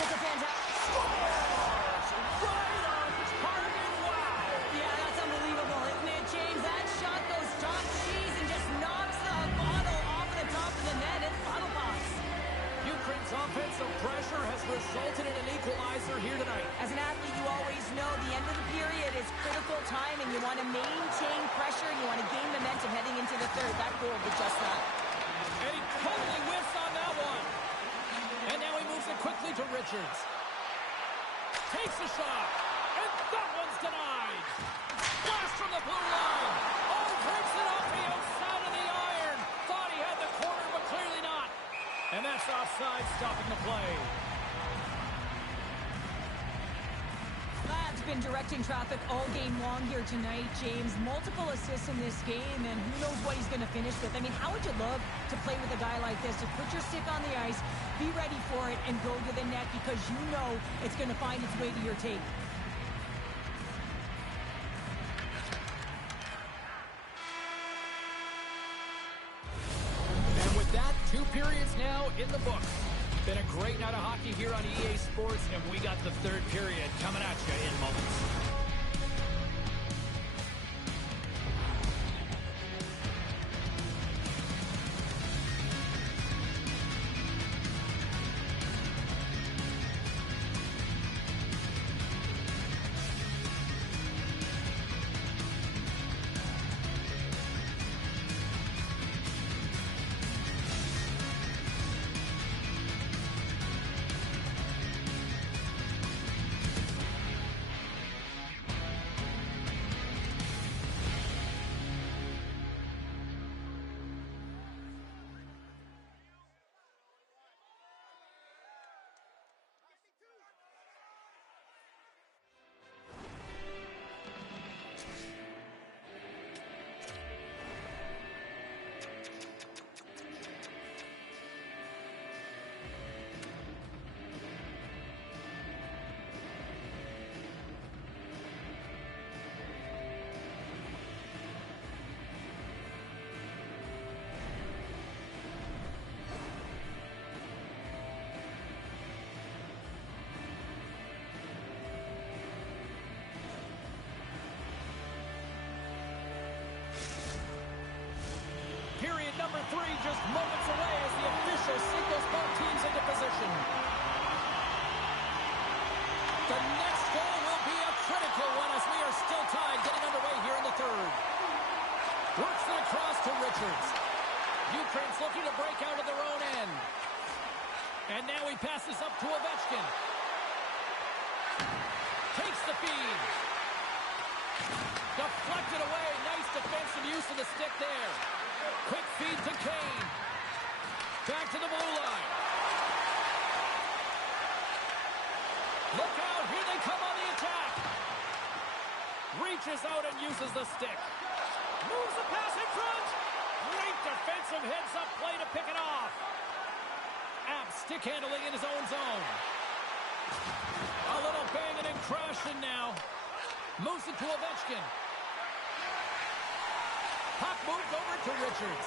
Took a fantastic... Scores! Right on target. Wow. Yeah, that's unbelievable, isn't it, James? That shot goes top cheese and just knocks the bottle off of the top of the net. It's bottle box. Ukraine's offensive pressure has resulted in an equalizer here tonight. As an athlete, you always know the end of the period is critical time, and you want to maintain pressure, and you want to gain momentum heading into the third. That goal did just that. And he totally whiffs on that one. And now he moves it quickly to Richards. Takes a shot. And that one's denied. Blast from the blue line. Oh, breaks it off the outside of the iron. Thought he had the corner, but clearly not. And that's offside, stopping the play. Ladd's been directing traffic all game long here tonight, James. Multiple assists in this game, and who knows what he's going to finish with. I mean, how would you love to play with a guy like this? To put your stick on the ice, be ready for it and go to the net because you know it's going to find its way to your tape. And with that, 2 periods now in the books. Been a great night of hockey here on EA Sports, and we got the 3rd period coming at you in moments. Period number 3 just moments away as the official signals both teams into position. The next goal will be a critical one as we are still tied, getting underway here in the 3rd. Works it across to Richards. Ukraine's looking to break out of their own end. And now he passes up to Ovechkin. Takes the feed. Deflected away. Nice defensive use of the stick there. Quick feed to Kane. Back to the blue line. Look out. Here they come on the attack. Reaches out and uses the stick. Moves the pass in front. Great defensive heads-up play to pick it off. App stick handling in his own zone. A little banging and crashing now. Moves it to Ovechkin. Puck moved over to Richards.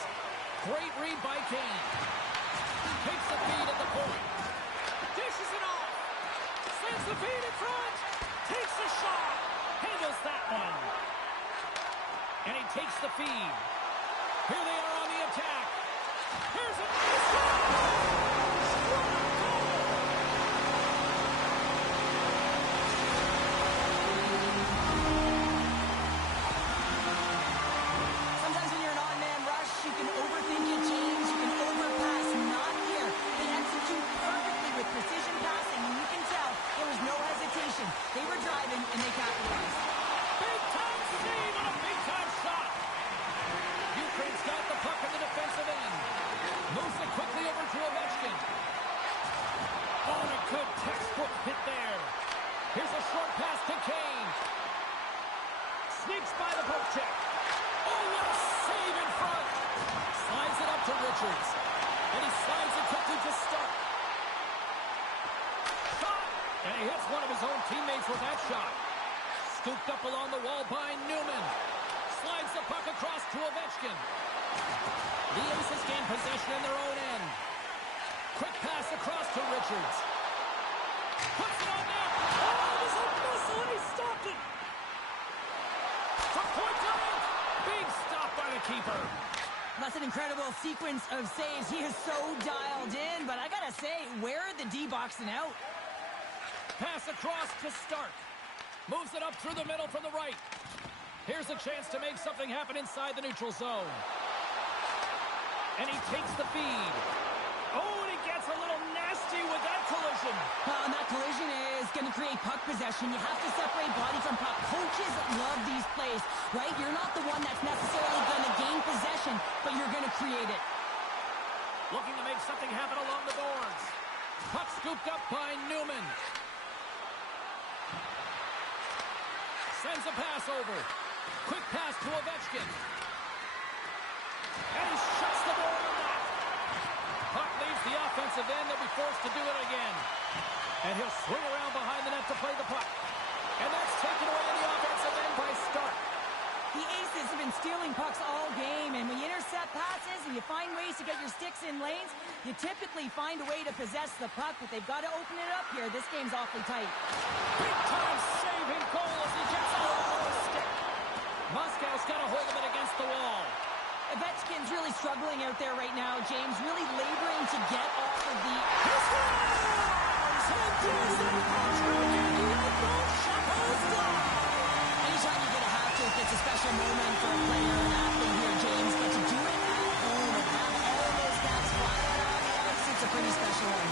Great read by Kane. Takes the feed at the point. Dishes it off. Sends the feed in front. Takes the shot. Handles that one. And he takes the feed. Here they are on the attack. Here's a nice shot. They were driving, and they capitalized. Big-time save and a big-time shot. Ukraine's got the puck in the defensive end. Moves it quickly over to Ovechkin. Oh, and a good textbook hit there. Here's a short pass to Kane. Sneaks by the poke check. Oh, what a save in front. Slides it up to Richards. And he slides it quickly to Stark. And he hits one of his own teammates with that shot. Scooped up along the wall by Newman. Slides the puck across to Ovechkin. The Aces gain possession in their own end. Quick pass across to Richards. Puts it on net. Oh, it was a missile and he stopped it. From point blank. Big stop by the keeper. That's an incredible sequence of saves. He is so dialed in, but I gotta say, where are the D-boxing out? Pass across to Stark. Moves it up through the middle from the right. Here's a chance to make something happen inside the neutral zone. And he takes the feed. Oh, and he gets a little nasty with that collision. And that collision is going to create puck possession. You have to separate body from puck. Coaches love these plays, right? You're not the one that's necessarily going to gain possession, but you're going to create it. Looking to make something happen along the boards. Puck scooped up by Newman. Sends a pass over. Quick pass to Ovechkin. And he shuts the door on that. Puck leaves the the offensive end. They'll be forced to do it again. And he'll swing around behind the net to play the puck. And that's taken away in the offensive end by Stark. The Aces have been stealing pucks all game, and when you intercept passes and you find ways to get your sticks in lanes, you typically find a way to possess the puck, but they've got to open it up here. This game's awfully tight. Big-time saving goal as he gets out of the stick. Moscow's got a hold of it against the wall. Ovechkin's really struggling out there right now, James, really laboring to get off of the... Anytime you get a hat-trick, it's a special moment for a player and athlete here, James, but to do it at home and have all of those caps fly out on the ice, it's a pretty special one.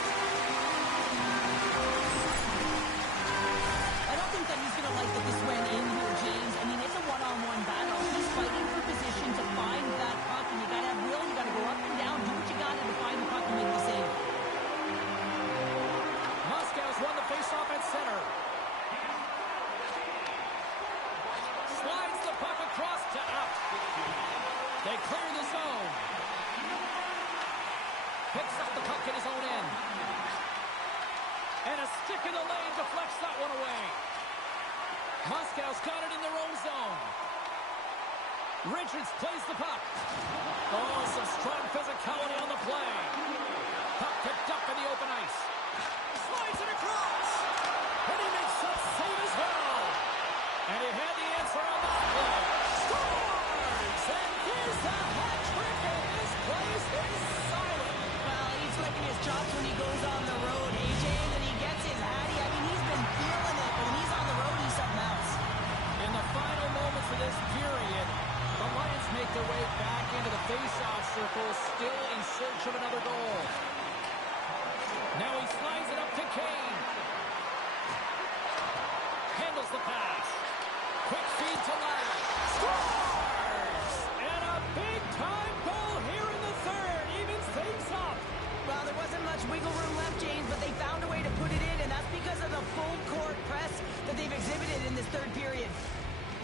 I don't think that he's going to like that this went in here, James. I mean, it's a one-on-one battle. He's fighting for position to find that puck, and you got to have will, you got to go up and down, do what you got to find the puck and make the save. Moscow's won the face-off at center. Slides the puck across to out. They clear the zone. Picks up the puck in his own end. And a stick in the lane deflects that one away. Moscow's got it in their own zone. Richards plays the puck. Oh, some strong physicality on the play. Puck picked up in the open ice. Slides it across. And he makes that save as well. And he had the answer on that play. Scores! And here's the hat trick, and this place is silent. Well, he's flicking his chops when he goes on the road, hey, James, and he gets his hattie. I mean, he's been feeling it, but when he's on the road, he's something else. In the final moments of this period, the Lions make their way back into the face-off circle, still in search of another goal. Now he slides it up to Kane. Handles the pass. Quick feed to Larry. Scores! And a big-time goal here in the third. Evens things up. Well, there wasn't much wiggle room left, James, but they found a way to put it in, and that's because of the full-court press that they've exhibited in this third period.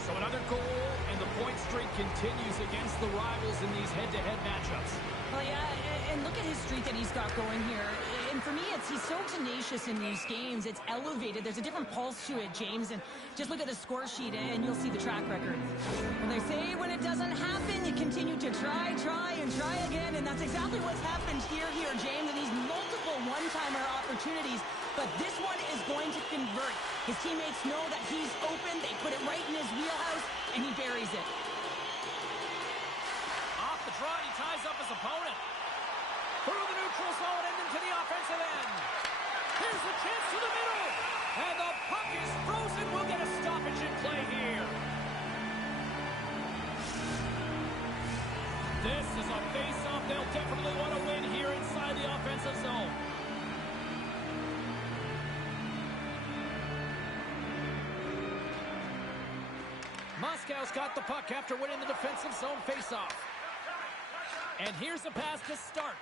So another goal, and the point streak continues against the rivals in these head-to-head matchups. Well, yeah, and look at his streak that he's got going here. And for me, he's so tenacious in these games. It's elevated. There's a different pulse to it, James. And just look at the score sheet, and you'll see the track record. Well, they say when it doesn't happen, you continue to try, and try again. And that's exactly what's happened here, James, in these multiple one-timer opportunities. But this one is going to convert. His teammates know that he's open. They put it right in his wheelhouse, and he buries it. Off the draw, he ties up his opponent. Through the neutral zone and into the offensive end. Here's the chance to the middle. And the puck is frozen. We'll get a stoppage in play here. This is a face-off they'll definitely want to win here inside the offensive zone. Moscow's got the puck after winning the defensive zone face-off. And here's a pass to Stark.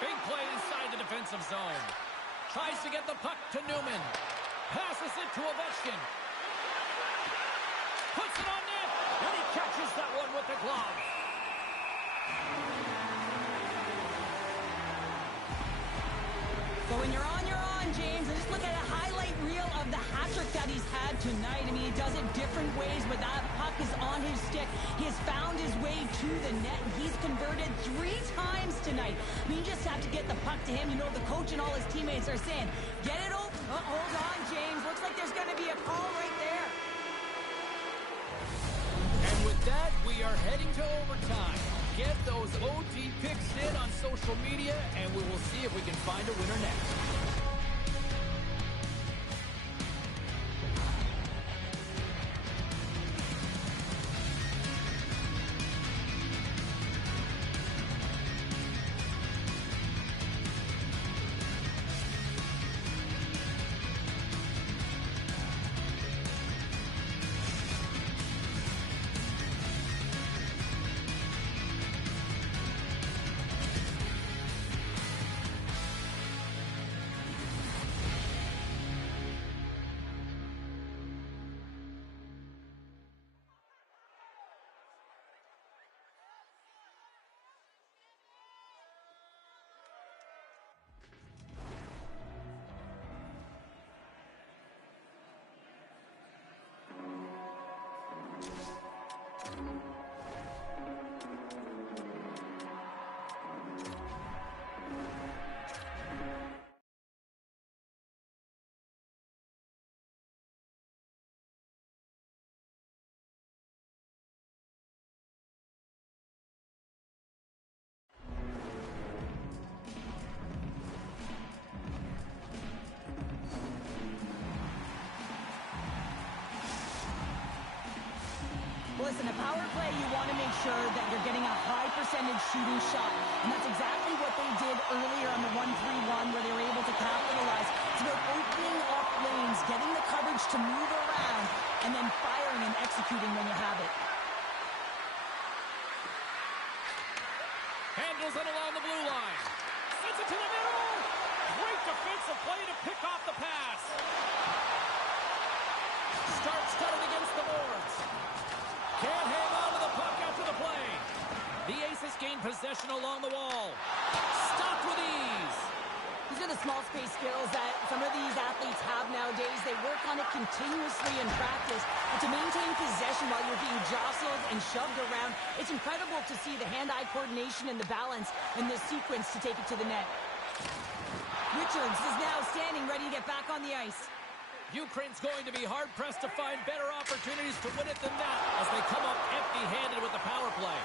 Big play inside the defensive zone. Tries to get the puck to Newman. Passes it to Ovechkin. Puts it on net. And he catches that one with the glove. But when you're on, James, and just look at a highlight reel of the hat-trick that he's had tonight. I mean, he does it different ways, but that puck is on his stick. He has found his way to the net, and he's converted 3 times tonight. I mean, you just have to get the puck to him. You know, the coach and all his teammates are saying, get it open. Hold on, James. Looks like there's going to be a call right there. And with that, we are heading to overtime. Get those OT picks in on social media, and we will see if we can find a winner next. Listen, a power play, you want to make sure that you're getting a high percentage shooting shot. And that's exactly what they did earlier on the 1-3-1 where they were able to capitalize. It's about opening up lanes, getting the coverage to move around, and then firing and executing when you have it. Handles it along the blue line. Sends it to the middle. Great defensive play to pick off the pass. Starts cutting against the boards. Can't hang on to the puck after the play. The Aces gain possession along the wall. Stopped with ease. These are the small space skills that some of these athletes have nowadays. They work on it continuously in practice. But to maintain possession while you're being jostled and shoved around, it's incredible to see the hand-eye coordination and the balance in this sequence to take it to the net. Richards is now standing ready to get back on the ice. Ukraine's going to be hard-pressed to find better opportunities to win it than that as they come up empty-handed with the power play.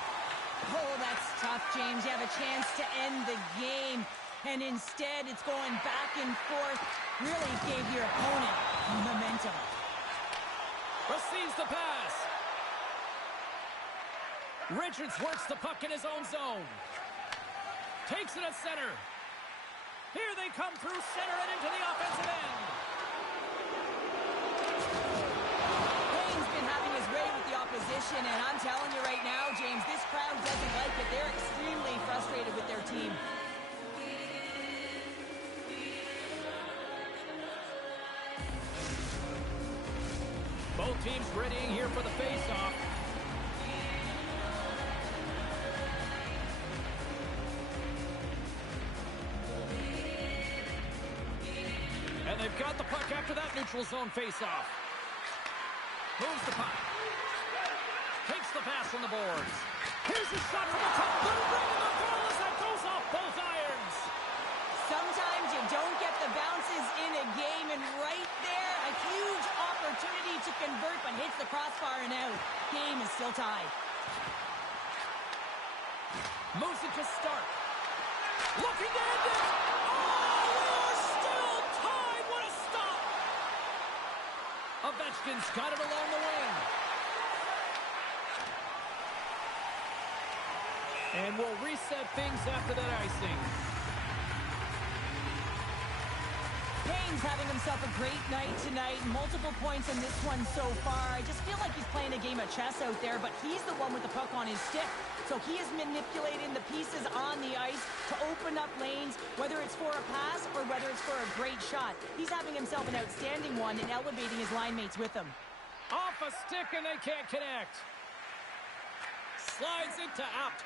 Oh, that's tough, James. You have a chance to end the game, and instead it's going back and forth. Really gave your opponent momentum. Receives the pass. Richards works the puck in his own zone. Takes it at center. Here they come through center and into the offensive end. And I'm telling you right now, James, this crowd doesn't like it. They're extremely frustrated with their team. Both teams readying here for the face-off. And they've got the puck after that neutral zone face-off. Moves the puck. Takes the pass from the boards. Here's a shot from the top. Little ring in the goal as that goes off both irons. Sometimes you don't get the bounces in a game, and right there, a huge opportunity to convert, but hits the crossbar and out. Game is still tied. Moves it to start. Looking to end it. Oh, we are still tied. What a stop. Ovechkin's got it along the wing. And we'll reset things after that icing. Kane's having himself a great night tonight. Multiple points in this one so far. I just feel like he's playing a game of chess out there, but he's the one with the puck on his stick. So he is manipulating the pieces on the ice to open up lanes, whether it's for a pass or whether it's for a great shot. He's having himself an outstanding one and elevating his line mates with him. Off a stick and they can't connect. Slides it to out.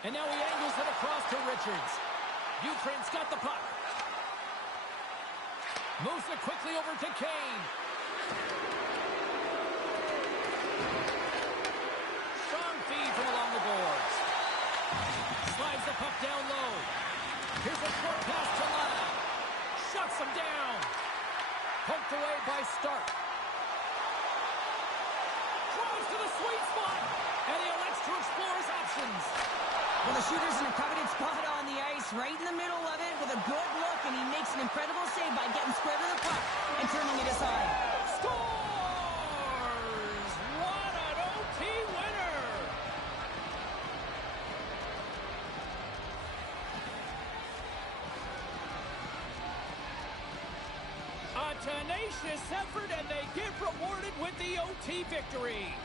And now he angles it across to Richards. Ukraine's got the puck. Moves it quickly over to Kane. Strong feed from along the boards. Slides the puck down low. Here's a short pass to Lana. Shuts him down. Poked away by Stark. Drives to the sweet spot. And he elects to explore his options. Well, the shooter's in a coveted spot on the ice, right in the middle of it with a good look, and he makes an incredible save by getting square to the puck and turning it aside. Scores! What an OT winner! A tenacious effort, and they get rewarded with the OT victory.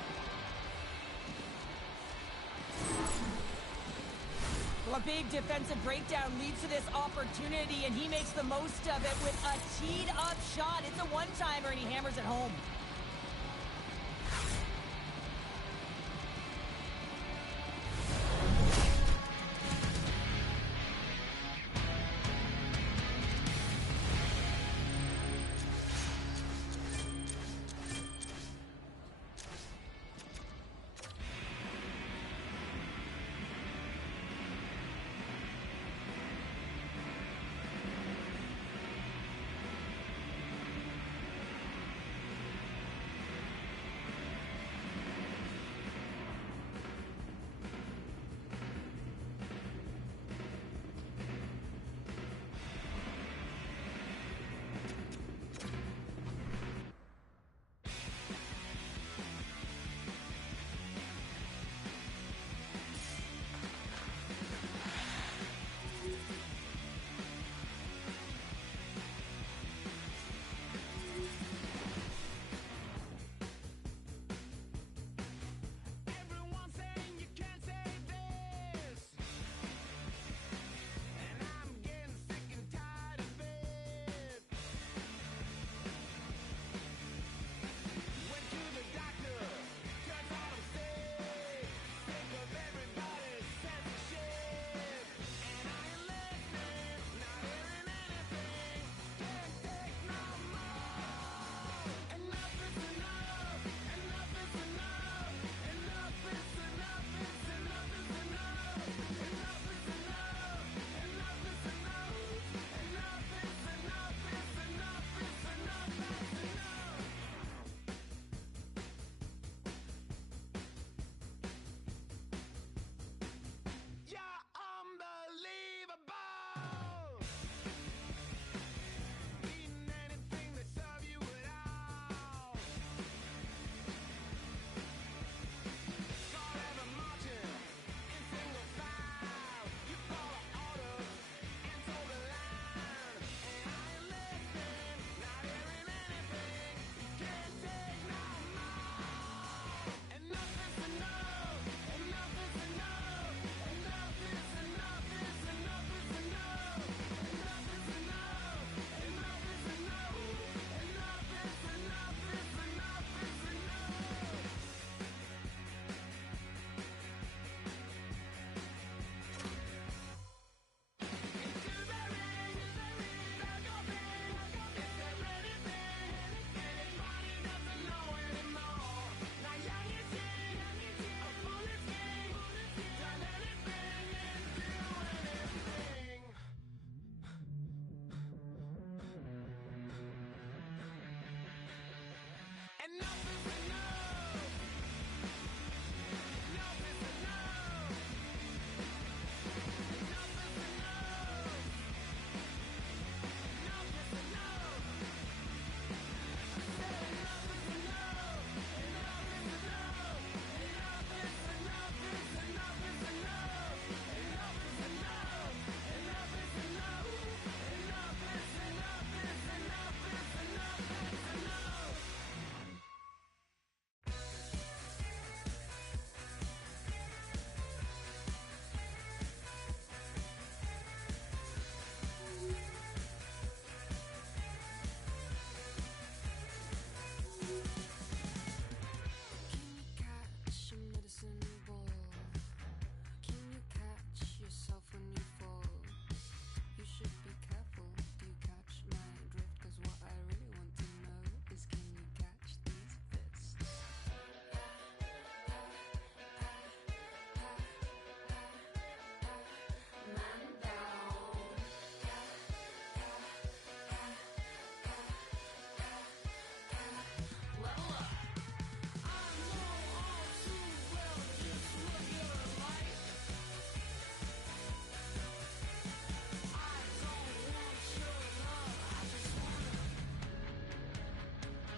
Well, a big defensive breakdown leads to this opportunity, and he makes the most of it with a teed-up shot. It's a one-timer, and he hammers it home.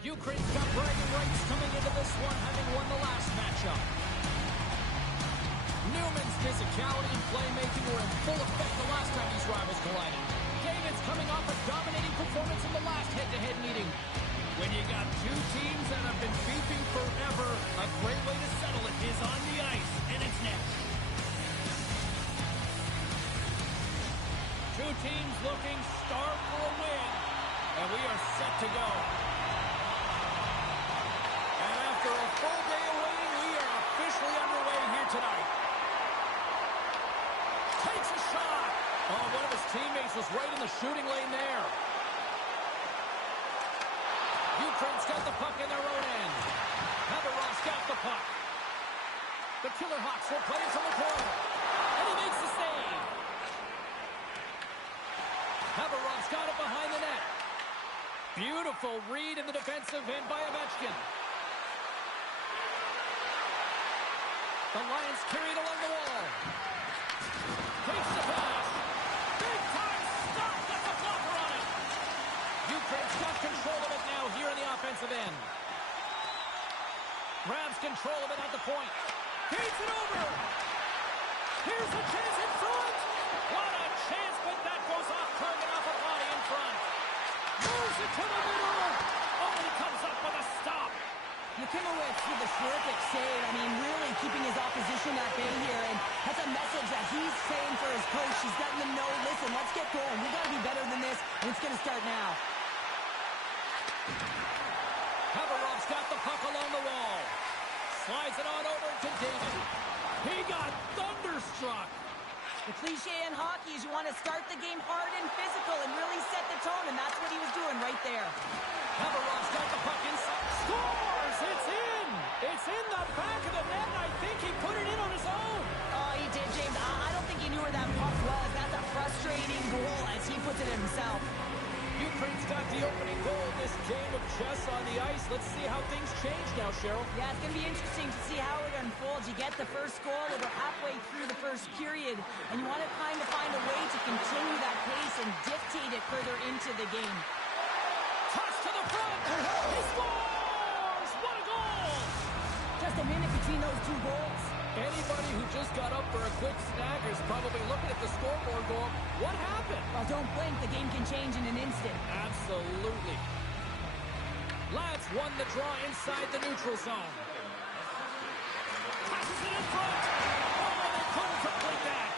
Ukraine's got bragging rights coming into this one, having won the last matchup. Newman's physicality and playmaking were in full effect the last time these rivals collided. David's coming off a dominating performance in the last head-to-head meeting. When you got two teams that have been beefing forever, a great way to settle it is on the ice, and it's next. Two teams looking starved for a win, and we are set to go. After a full day of waiting, we are officially underway here tonight. Takes a shot. Oh, one of his teammates was right in the shooting lane there. Ukraine's got the puck in their own end. Haberov's got the puck. The Killer Hawks will play it from the corner. And he makes the save. Haberov's got it behind the net. Beautiful read in the defensive end by Ovechkin. The Lions carry it along the wall. Takes the pass. Big time stop. That's a blocker on it. Ukraine's got control of it now here in the offensive end. Grabs control of it at the point. Feeds it over. Here's a chance in front. What a chance, but that goes off target off a body in front. Moves it to the middle. Oh, he comes up with a stop. Yakimowicz with a terrific save. I mean, really keeping his opposition at bay here. And that's a message that he's saying for his coach. He's letting them know, listen, let's get going. We got to be better than this, and it's going to start now. Haberov's got the puck along the wall. Slides it on over to David. He got thunderstruck. The cliche in hockey is you want to start the game hard and physical and really set the tone, and that's what he was doing right there. Haberov's got the puck inside. Scores! It's in! It's in the back of the net, and I think he put it in on his own. Oh, he did, James. I don't think he knew where that puck was. That's a frustrating goal as he puts it in himself. Ukraine's got the opening goal in this game of chess on the ice. Let's see how things change now, Cheryl. Yeah, it's going to be interesting to see how it unfolds. You get the first goal over halfway through the first period, and you want to kind of find a way to continue that pace and dictate it further into the game. Toss to the front. He scores! What a goal! Just a minute between those two goals. Anybody who just got up for a quick snack is probably looking at the scoreboard going, what happened? Well, don't blink. The game can change in an instant. Absolutely. Lads won the draw inside the neutral zone. Passes it in front. Oh, they couldn't complete that.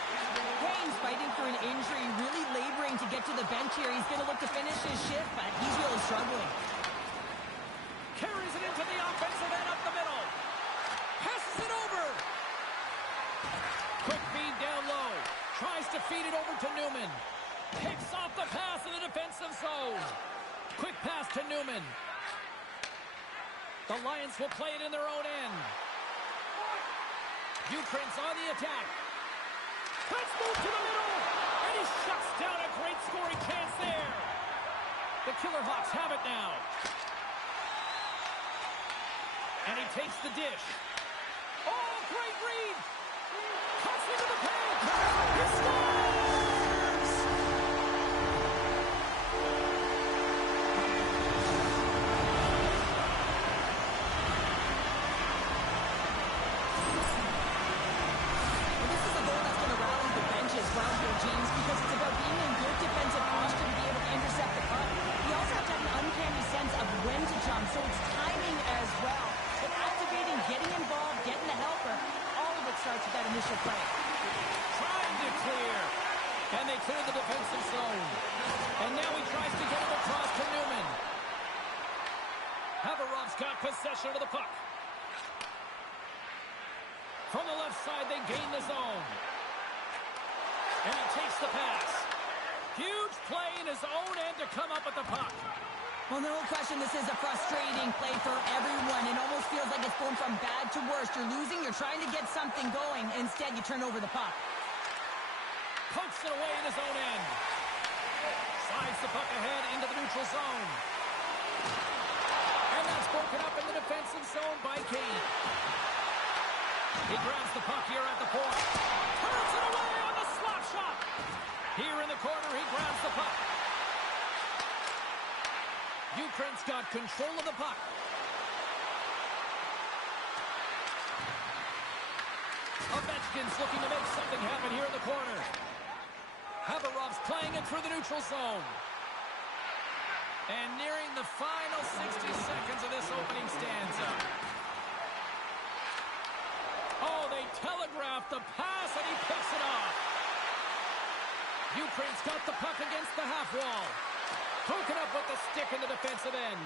Kane's fighting for an injury, really laboring to get to the bench here. He's going to look to finish his shift, but he's really struggling. Carries it into the offensive end up the middle. Passes it over. Quick feed down low. Tries to feed it over to Newman. Picks off the pass in the defensive zone. Quick pass to Newman. The Lions will play it in their own end. Ukraine's on the attack. Let's move to the middle. And he shuts down a great scoring chance there. The Killer Hawks have it now. And he takes the dish. Oh, great read. Cuts into the paint. He scores! Well, this is a goal that's going to rally the benches well here, James, because it's about being in good defensive posture to be able to intercept the puck. You also have to have an uncanny sense of when to jump, so it's timing as well. But activating, getting involved, getting the helper, all of it starts with that initial play. Trying to clear. And they clear the defensive zone. And now he tries to get it across to Newman. Haverov's got possession of the puck. From the left side, they gain the zone. And he takes the pass. Huge play in his own end to come up with the puck. Well, no question, this is a frustrating play for everyone. It almost feels like it's going from bad to worse. You're losing, you're trying to get something going. Instead, you turn over the puck. Pokes it away in his own end. Slides the puck ahead into the neutral zone. And that's broken up in the defensive zone by Kane. He grabs the puck here at the point. Turns it away on the slap shot. Here in the corner, he grabs the puck. Ukraine's got control of the puck. Ovechkin's looking to make something happen here in the corner. Haverov's playing it through the neutral zone. And nearing the final 60 seconds of this opening stanza. Oh, they telegraphed the pass and he picks it off. Ukraine's got the puck against the half wall. Poking up with the stick in the defensive end.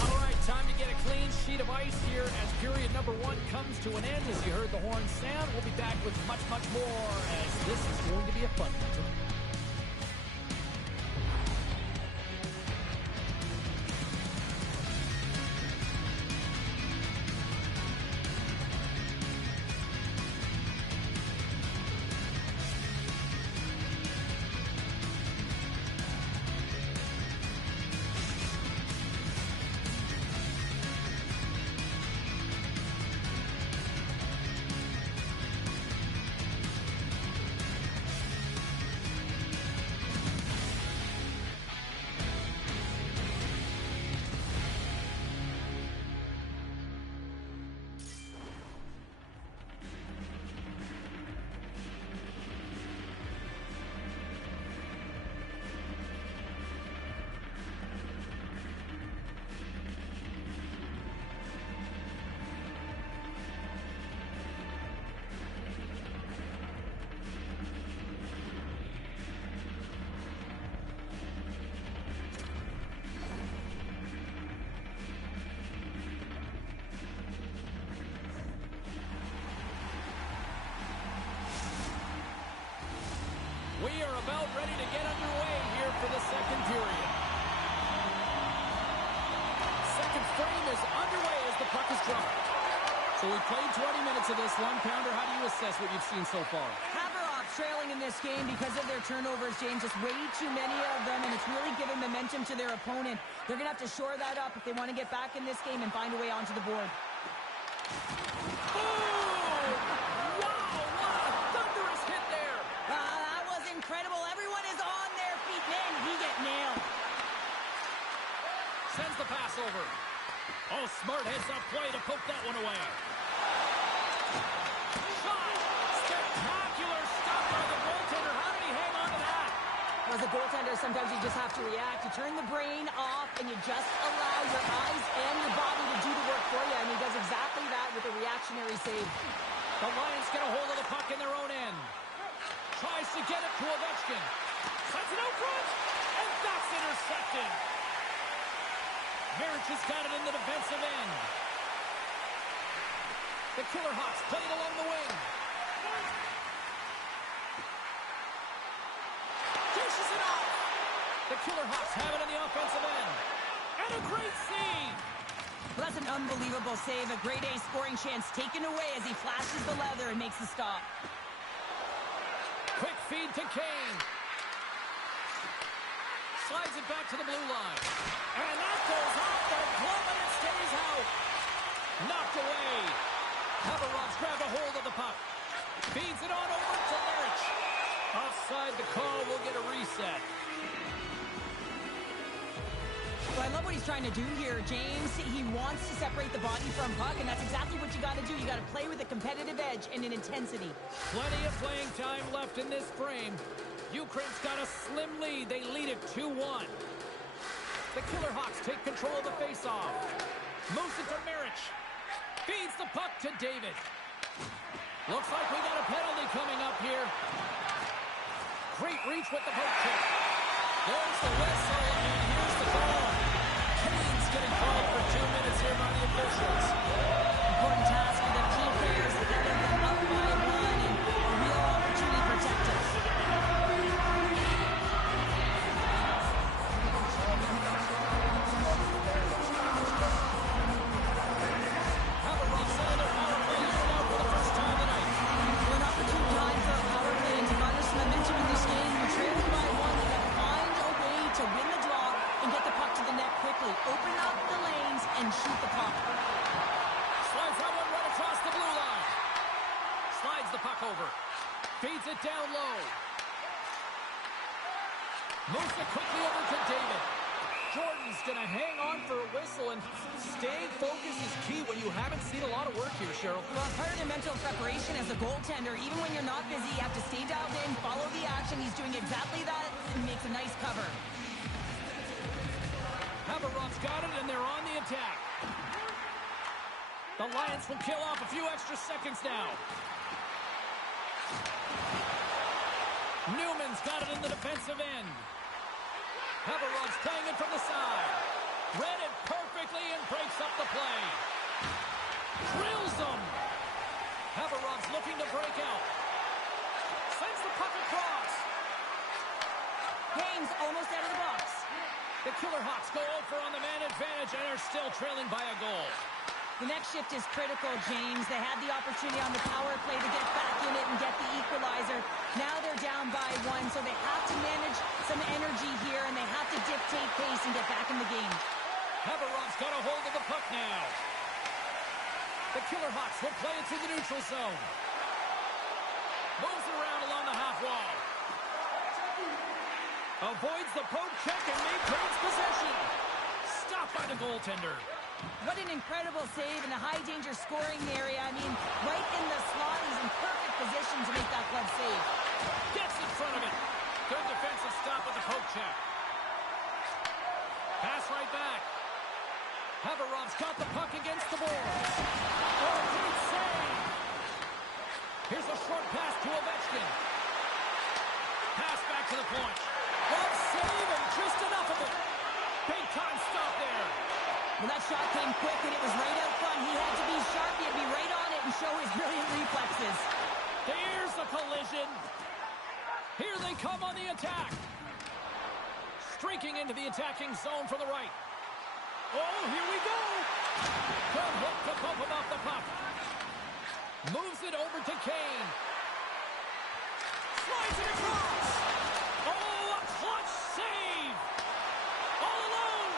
All right, time to get a clean sheet of ice here as period number 1 comes to an end. As you heard the horn sound, we'll be back with much, much more as this is going to be a fun one tonight. We are about ready to get underway here for the second period. Second frame is underway as the puck is dropped. So we played 20 minutes of this one. Pounder, how do you assess what you've seen so far? Haverov trailing in this game because of their turnovers, James. Just way too many of them, and it's really given momentum to their opponent. They're going to have to shore that up if they want to get back in this game and find a way onto the board. Incredible. Everyone is on their feet. Man, he get nailed. Sends the pass over. Oh, smart heads-up play to poke that one away. Shot! Spectacular stuff by the goaltender. How did he hang on to that? As a goaltender, sometimes you just have to react. You turn the brain off, and you just allow your eyes and your body to do the work for you, and he does exactly that with a reactionary save. The Lions get a hold of the puck in their own end. Tries to get it to Ovechkin. Sends it out front, and that's intercepted. Marich has got it in the defensive end. The Killer Hawks play it along the wing. Dishes it off. The Killer Hawks have it in the offensive end. And a great save. Well, that's an unbelievable save. A grade A scoring chance taken away as he flashes the leather and makes the stop. Quick feed to Kane. Slides it back to the blue line. And that goes off the glove and it stays out. Knocked away. Haverov's grabbed a hold of the puck. Feeds it on over to Marich. Offside the call. Will get a reset. Well, I love what he's trying to do here, James. He wants to separate the body from puck, and that's exactly what you got to do. You got to play with a competitive edge and an intensity. Plenty of playing time left in this frame. Ukraine's got a slim lead. They lead it 2-1. The Killer Hawks take control of the faceoff. Moves it to Marich. Feeds the puck to David. Looks like we got a penalty coming up here. Great reach with the poke check. There's the whistle, and here's the call. Kane's getting called for 2 minutes here by the officials. Important task for the key players ahead of them up by one, and a real opportunity for Texas. Haverov's on their power play unit out for the first time tonight. Well, an opportune time for a power play and to garner some momentum in this game. You're trailing by one. You got to find a way to win the draw and get the puck to the net quickly. Open up the lanes and shoot the puck. Slides that one right across the blue line. Slides the puck over. Feeds it down low. Moves it quickly over to David. Jordan's going to hang on for a whistle, and staying focused is key when you haven't seen a lot of work here, Cheryl. Well, part of their mental preparation as a goaltender, even when you're not busy, you have to stay dialed in, follow the action. He's doing exactly that and makes a nice cover. Haverov's got it, and they're on the attack. The Lions will kill off a few extra seconds now. Newman's got it in the defensive end. Haverov's playing it from the side. Read it perfectly and breaks up the play. Drills them. Haverov's looking to break out. Sends the puck across. Haynes almost out of the box. The Killer Hawks go over on the man advantage and are still trailing by a goal. The next shift is critical, James. They had the opportunity on the power play to get back in it and get the equalizer. Now they're down by one, so they have to manage some energy here, and they have to dictate pace and get back in the game. Haverov's got a hold of the puck now. The Killer Hawks will play it through the neutral zone. Moves around along the half wall. Avoids the poke check and maintains possession. Stopped by the goaltender. What an incredible save in a high-danger scoring area. I mean, right in the slot. He's in perfect position to make that glove save. Gets in front of it. Good defensive stop with the poke check. Pass right back. Haverov's got the puck against the boards. Oh, great save. Here's a short pass to Ovechkin. Pass back to the point. Glove save and just enough of it. Big time stop there. Well, that shot came quick, and it was right out front. He had to be sharp. He had to be right on it and show his brilliant reflexes. Here's a collision. Here they come on the attack. Streaking into the attacking zone from the right. Oh, here we go. Good hook to bump him off the puck. Moves it over to Kane. Slides it across. Oh, a clutch save. All alone.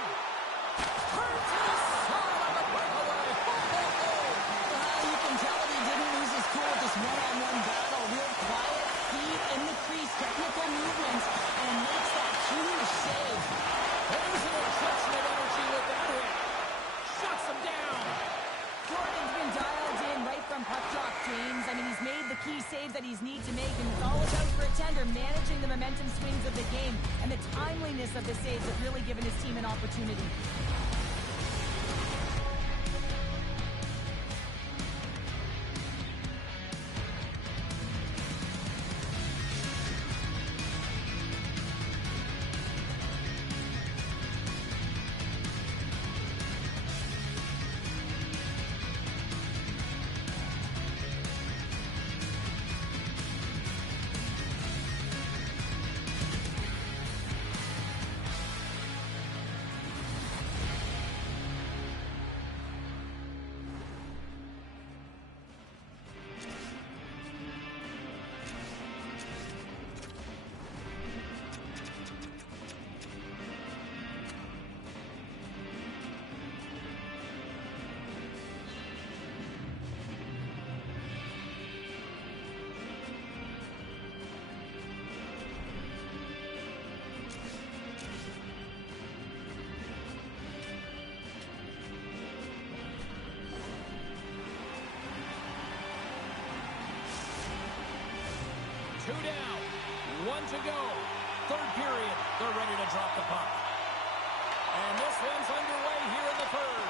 Turns to the side on the breakaway. You can tell he didn't lose his cool with this one-on-one battle. Real quiet, feet in the crease, technical movements, and makes that huge save. There's an injection of energy with that hit. Shuts him down. Jordan's been dialed in right from puck drop, James. I mean, he's made the key saves that he's need to make, and it's all about for a tender, managing the momentum swings of the game, and the timeliness of the saves have really given his team an opportunity. down. 1 to go. Third period. They're ready to drop the puck. And this one's underway here in the third.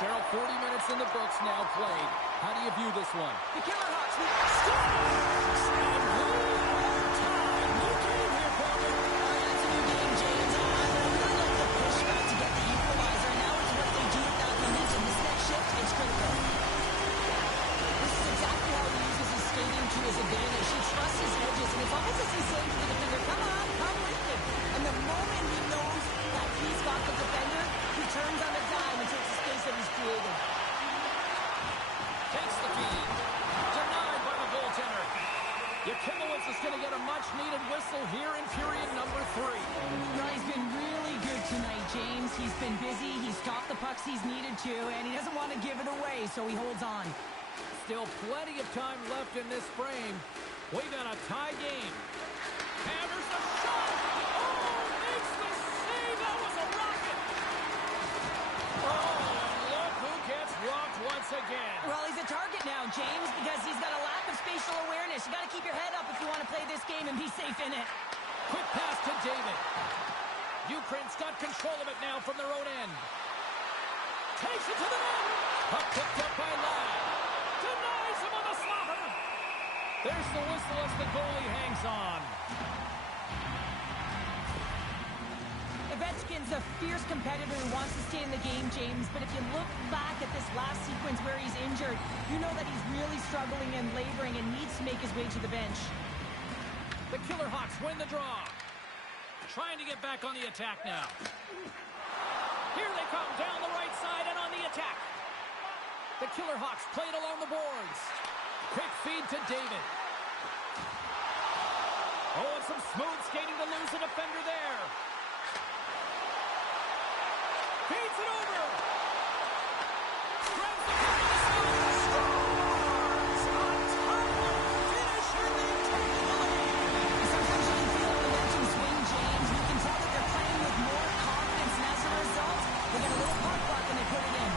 Cheryl, 40 minutes in the books now played. How do you view this one? The Killer Hawks with scores! And overtime. You came here, Bobby. That's a new game, James. I really like the pushback to get the equalizer. Now it's what they do with that momentum. This next shift, it's critical. This is exactly how he uses his skating to his advantage. He trusts his edges, and it's almost as he's saying to the defender, come on, come with me. And the moment he knows that he's got the defender, he turns on a dime and takes the space that he's created. Takes the feed. Denied by the goaltender. Yakimowicz is going to get a much-needed whistle here in period number 3. No, he's been really good tonight, James. He's been busy. He's stopped the pucks he's needed to, and he doesn't want to give it away, so he holds on. Still plenty of time left in this frame. We got a tie game. And there's a shot. Oh, makes the save. That was a rocket. Oh, and look who gets rocked once again. Well, he's a target now, James, because he's got a lack of spatial awareness. You got to keep your head up if you want to play this game and be safe in it. Quick pass to David. Ukraine's got control of it now from their own end. Takes it to the net. Puck picked up by Ladd. Denies him on the slaughter. There's the whistle as the goalie hangs on. Ovechkin's a fierce competitor who wants to stay in the game, James, but if you look back at this last sequence where he's injured, you know that he's really struggling and laboring and needs to make his way to the bench. The Killer Hawks win the draw. Trying to get back on the attack now. Here they come down the right side and on the attack. The Killer Hawks played along the boards. Quick feed to David. Oh, and some smooth skating to lose a defender there. Feeds it over. Grabs the puck in the slot. Scores! On top of the finisher, they take the lead. Sometimes you can feel the momentum swing, James. You can tell that they're playing with more confidence, and as a result, they get a little puck luck and they put it in.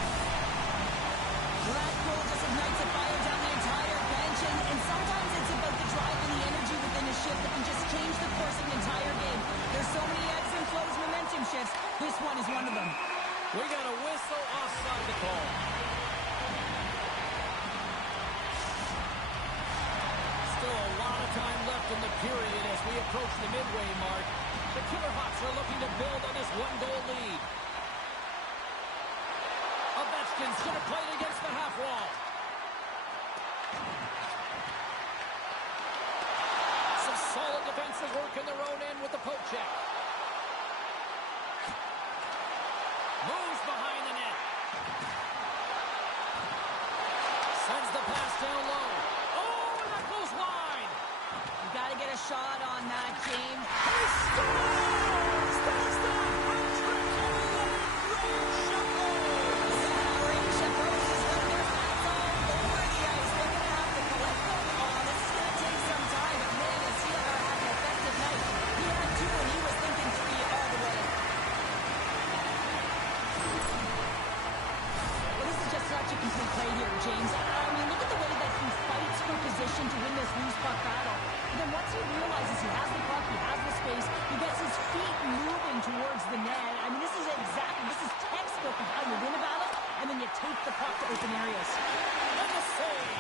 Well, that goal just ignites a fire down the entire bench, and sometimes it's about the drive and the energy within a shift that can just change the course of an entire game. There's so many ebbs and flows, momentum shifts. This one is one of them. We got a whistle offside the call. Still a lot of time left in the period as we approach the midway mark. The Killer Hawks are looking to build on this one-goal lead. Ovechkin's going to play it against the half wall. Some solid defensive work in their own end with the poke check. Moves behind the net. Sends the pass down low. Oh, and that goes wide. You got to get a shot on that, James. He scores! That's the hat-trick of Rain Shuffle! Rain Shuffle has got their hats all over the ice. They're going to have to collect them all. This is going to take some time, but man, is Seagar having an effective night. He had 2 and he was thinking 3 all the way. Such a complete play here, James. I mean, look at the way that he fights for position to win this loose puck battle. And then once he realizes he has the puck, he has the space, he gets his feet moving towards the net. I mean, this is textbook of how you win a battle, and then you take the puck to open areas. And a save!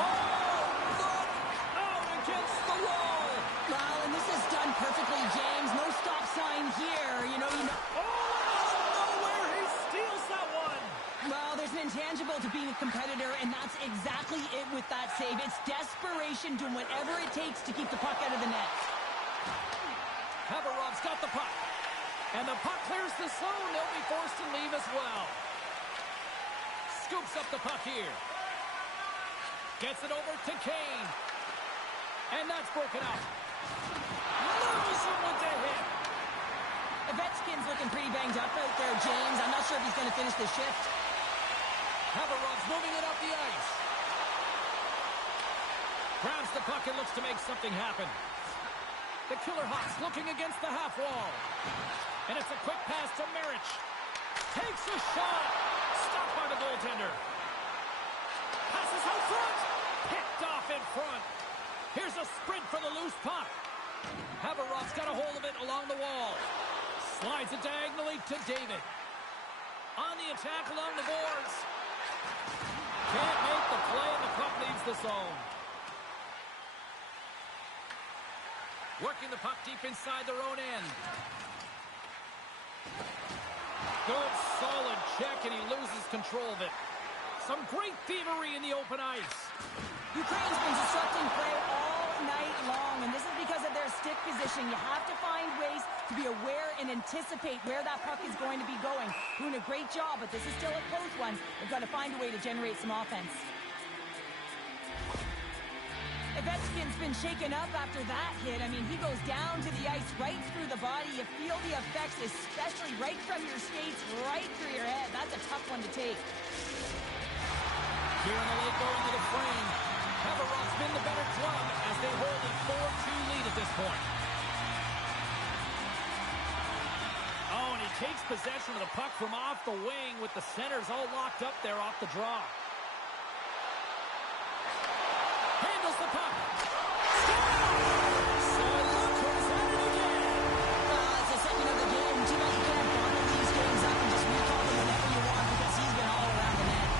Oh, look! Out against the wall! Well, and this is done perfectly, James. No stop sign here. You know. Oh, out of nowhere, he steals that one! Well, there's an intangible to being a competitor, and that's exactly it with that save. It's desperation, doing whatever it takes to keep the puck out of the net. Haberov's got the puck. And the puck clears the zone. They'll be forced to leave as well. Scoops up the puck here. Gets it over to Kane. And that's broken out. Moves him with the hit. Ovechkin's looking pretty banged up out there, James. I'm not sure if he's going to finish the shift. Haberov's moving it up the ice. Grabs the puck and looks to make something happen. The Killer Hawks looking against the half wall. And it's a quick pass to Marich. Takes a shot. Stopped by the goaltender. Passes out front. Picked off in front. Here's a sprint for the loose puck. Haveroff's got a hold of it along the wall. Slides it diagonally to David. On the attack along the boards. Can't make the play, and the puck leaves the zone. Working the puck deep inside their own end. Good, solid check, and he loses control of it. Some great thievery in the open ice. Ukraine's been disrupting play all night long, and this is because of their stick position. You have to find ways to be aware and anticipate where that puck is going to be going. Doing a great job, but this is still a close one. They've got to find a way to generate some offense. Ovechkin's been shaken up after that hit. I mean, he goes down to the ice right through the body. You feel the effects, especially right from your skates, right through your head. That's a tough one to take. Here in the late going to the frame. Haveroff's been the better club as they hold a 4-2 lead at this point. Oh, and he takes possession of the puck from off the wing with the centers all locked up there off the draw. Handles the puck. So look who's at it again. It's the second of the game. Too bad you can't bottle these games up and just recall them whenever you want because he's been all around the net.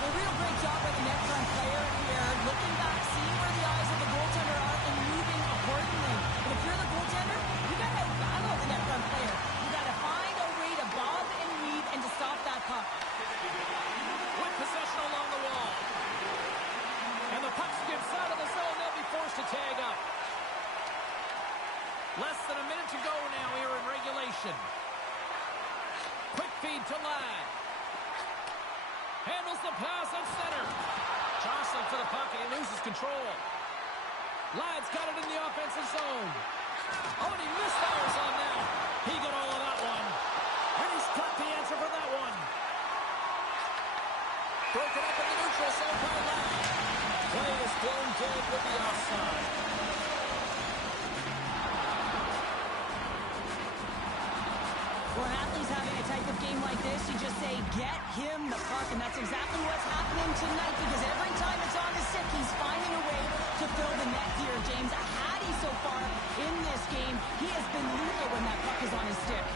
A real great job by the net front player here. Looking back, seeing where the eyes of the goaltender are and moving accordingly. But if you're the goaltender, you got to battle the net front player. You got to find a way to bob and weave and to stop that puck. With possession along the wall. And the puck skips out of the zone. They'll be forced to tag up. Less than a minute to go now here in regulation. Quick feed to Ladd. Handles the pass at center. Jostling for the puck and he loses control. Ladd's got it in the offensive zone. Oh, and he misfires on that. He got all of that one. And he's got the answer for that one. Broken up in the neutral zone by Ladd. Play is blown dead with the offside. For athletes having a type of game like this, you just say, get him the puck, and that's exactly what's happening tonight because every time it's on his stick, he's finding a way to fill the net here, James. Hattie so far in this game, he has been lethal when that puck is on his stick.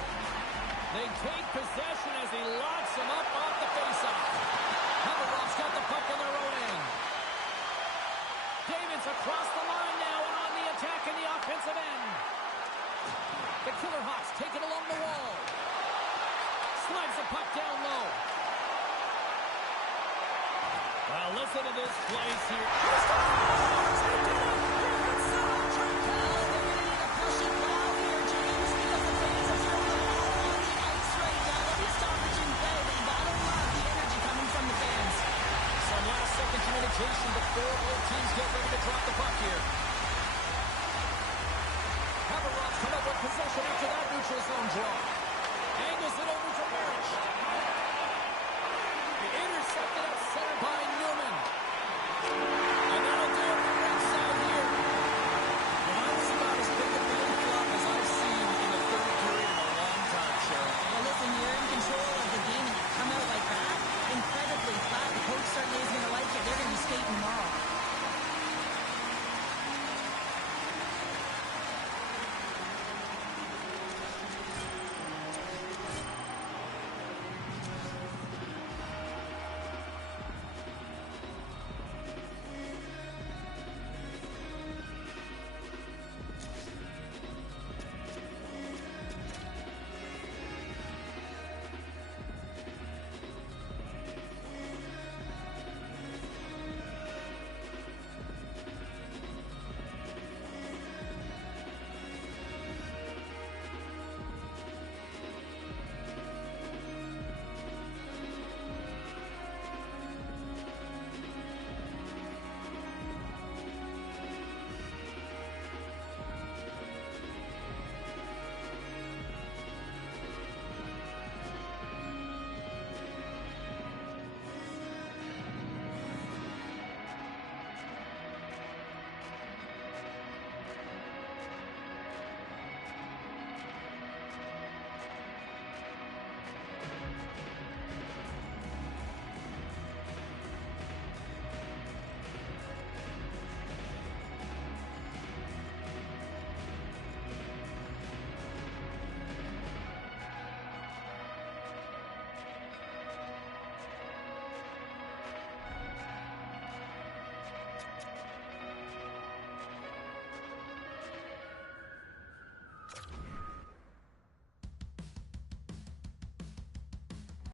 They take possession as he locks him up off the faceoff. Haveroff's got the puck on their own end. David's across the line now and on the attack in the offensive end. The Killer Hawks take it along the wall. Slides the puck down low. Well, listen to this place here. Communication before both teams get ready to drop the puck here. Haveroff's come up with possession after that neutral zone draw. Angles it over to Marich. Intercepted